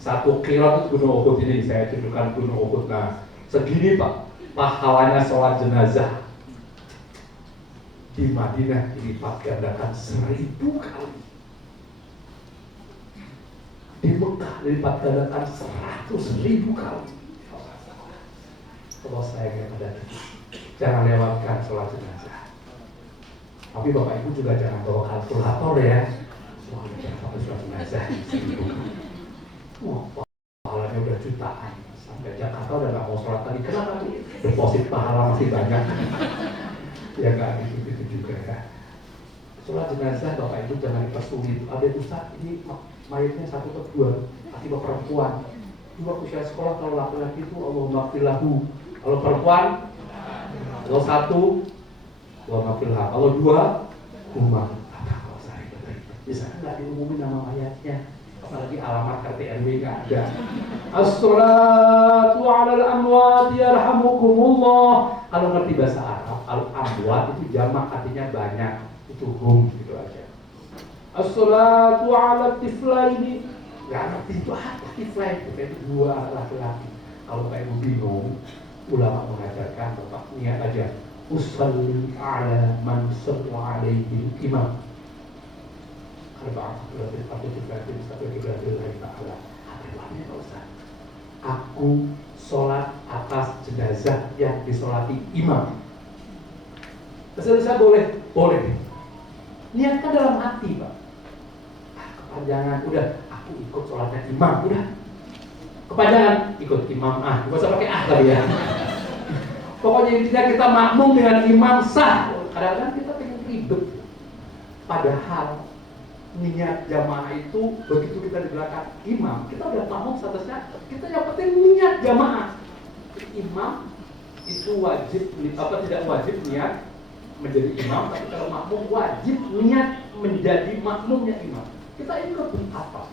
1 kilometer gunung Uhud ini, saya tunjukkan gunung Uhud. Nah, segini Pak, pahalanya sholat jenazah di Madinah dilipat gandakan 1000 kali. Di Mekah dilipat gandakan 100.000 kali. Kalau sayangnya pada itu, jangan lewatkan sholat jenazah. Tapi Bapak Ibu juga jangan bawa kalkulator ya. Wah, jangan sholat jenazah 1000. Wah, pahalanya udah jutaan. Sampai Jakarta udah gak mau sholat lagi. Kenapa tuh? Deposit pahala masih banyak. Ya nggak gitu juga ya. Sholat jenazah Bapak Ibu jangan dipersulit. Ada Ustaz, ini mayatnya 1 atau 2, akibat perempuan. Waktu saya sekolah kalau laki-laki itu Allahumma ighfir lahu. Kalau perempuan, kalau 1, Allahumma ighfir lahu. Kalau 2, Umar. Kalau saya bisa nggak diumumin nama mayatnya, apalagi alamat RT RW nggak ada. As-salatu 'alal amwat yarhamukumullah. Kalau ngerti bahasa Arab, kalau amwat itu jamak artinya banyak, itu hum gitu aja. As-salatu 'ala tiflaini. Nggak ngerti itu apa tiflain, itu 2 laki-laki. Kalau Bapak Ibu bingung, ulama mengajarkan Bapak niat aja. Usalli 'ala man shalla 'alaihi imam. Aku sholat atas jenazah yang disolati imam. Saya boleh? Boleh. Niatkan dalam hati, Pak. Kepanjangan, udah. Aku ikut sholatnya imam, udah. Kepanjangan, ikut imam. Gak usah pakai kali ya. Pokoknya intinya kita makmum dengan imam sah. Kadang-kadang kita pengen ribet. Padahal niat jamaah itu begitu kita di belakang imam, kita udah makmum statusnya. Kita yang penting niat jamaah. Imam itu wajib, tidak wajib niat menjadi imam, tapi kalau makmum wajib niat menjadi makmumnya imam. Kita ikut apa?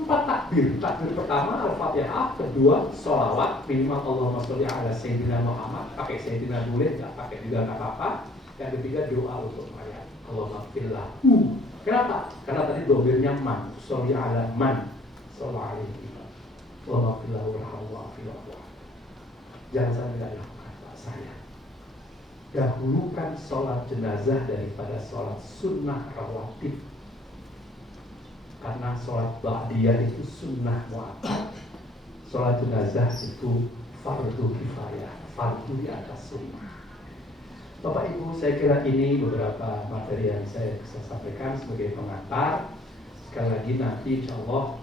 4 takbir. Takbir pertama Al-Fatihah, kedua sholawat minimal Allahumma sholli ala Sayyidina Muhammad. Pakai Sayyidina boleh, nggak pakai juga nggak apa-apa. Yang ketiga doa untuk mayat. Allahumma ighfir lahu. Kenapa? Karena tadi domirnya man, sholli ala man, sholli alaihi. Allahumma ighfir lahu warhamhu. Jangan sampai tidak lakukan Pak saya. Dahulukan sholat jenazah daripada sholat sunnah rawatib. Karena sholat ba'diyah itu sunnah mu'akkad. Sholat jenazah itu fardu kifayah, fardu di atas sunnah. Bapak Ibu, saya kira ini beberapa materi yang saya sampaikan sebagai pengantar. Sekali lagi nanti insya Allah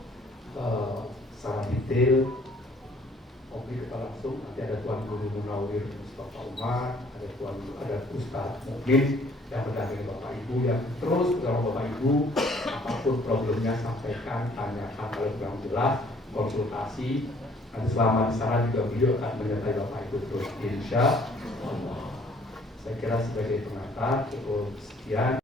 secara detail Obri kita langsung, nanti ada Tuan Guru Munawir Mustafa Umar, ada Ustaz Mukmin yang mendampingi Bapak Ibu, yang terus bersama Bapak Ibu apapun problemnya sampaikan, tanyakan kalau kurang jelas, konsultasi. Nanti selama di sana juga beliau akan menyertai Bapak Ibu terus, insya Allah. Saya kira sebagai pengantar cukup sekian.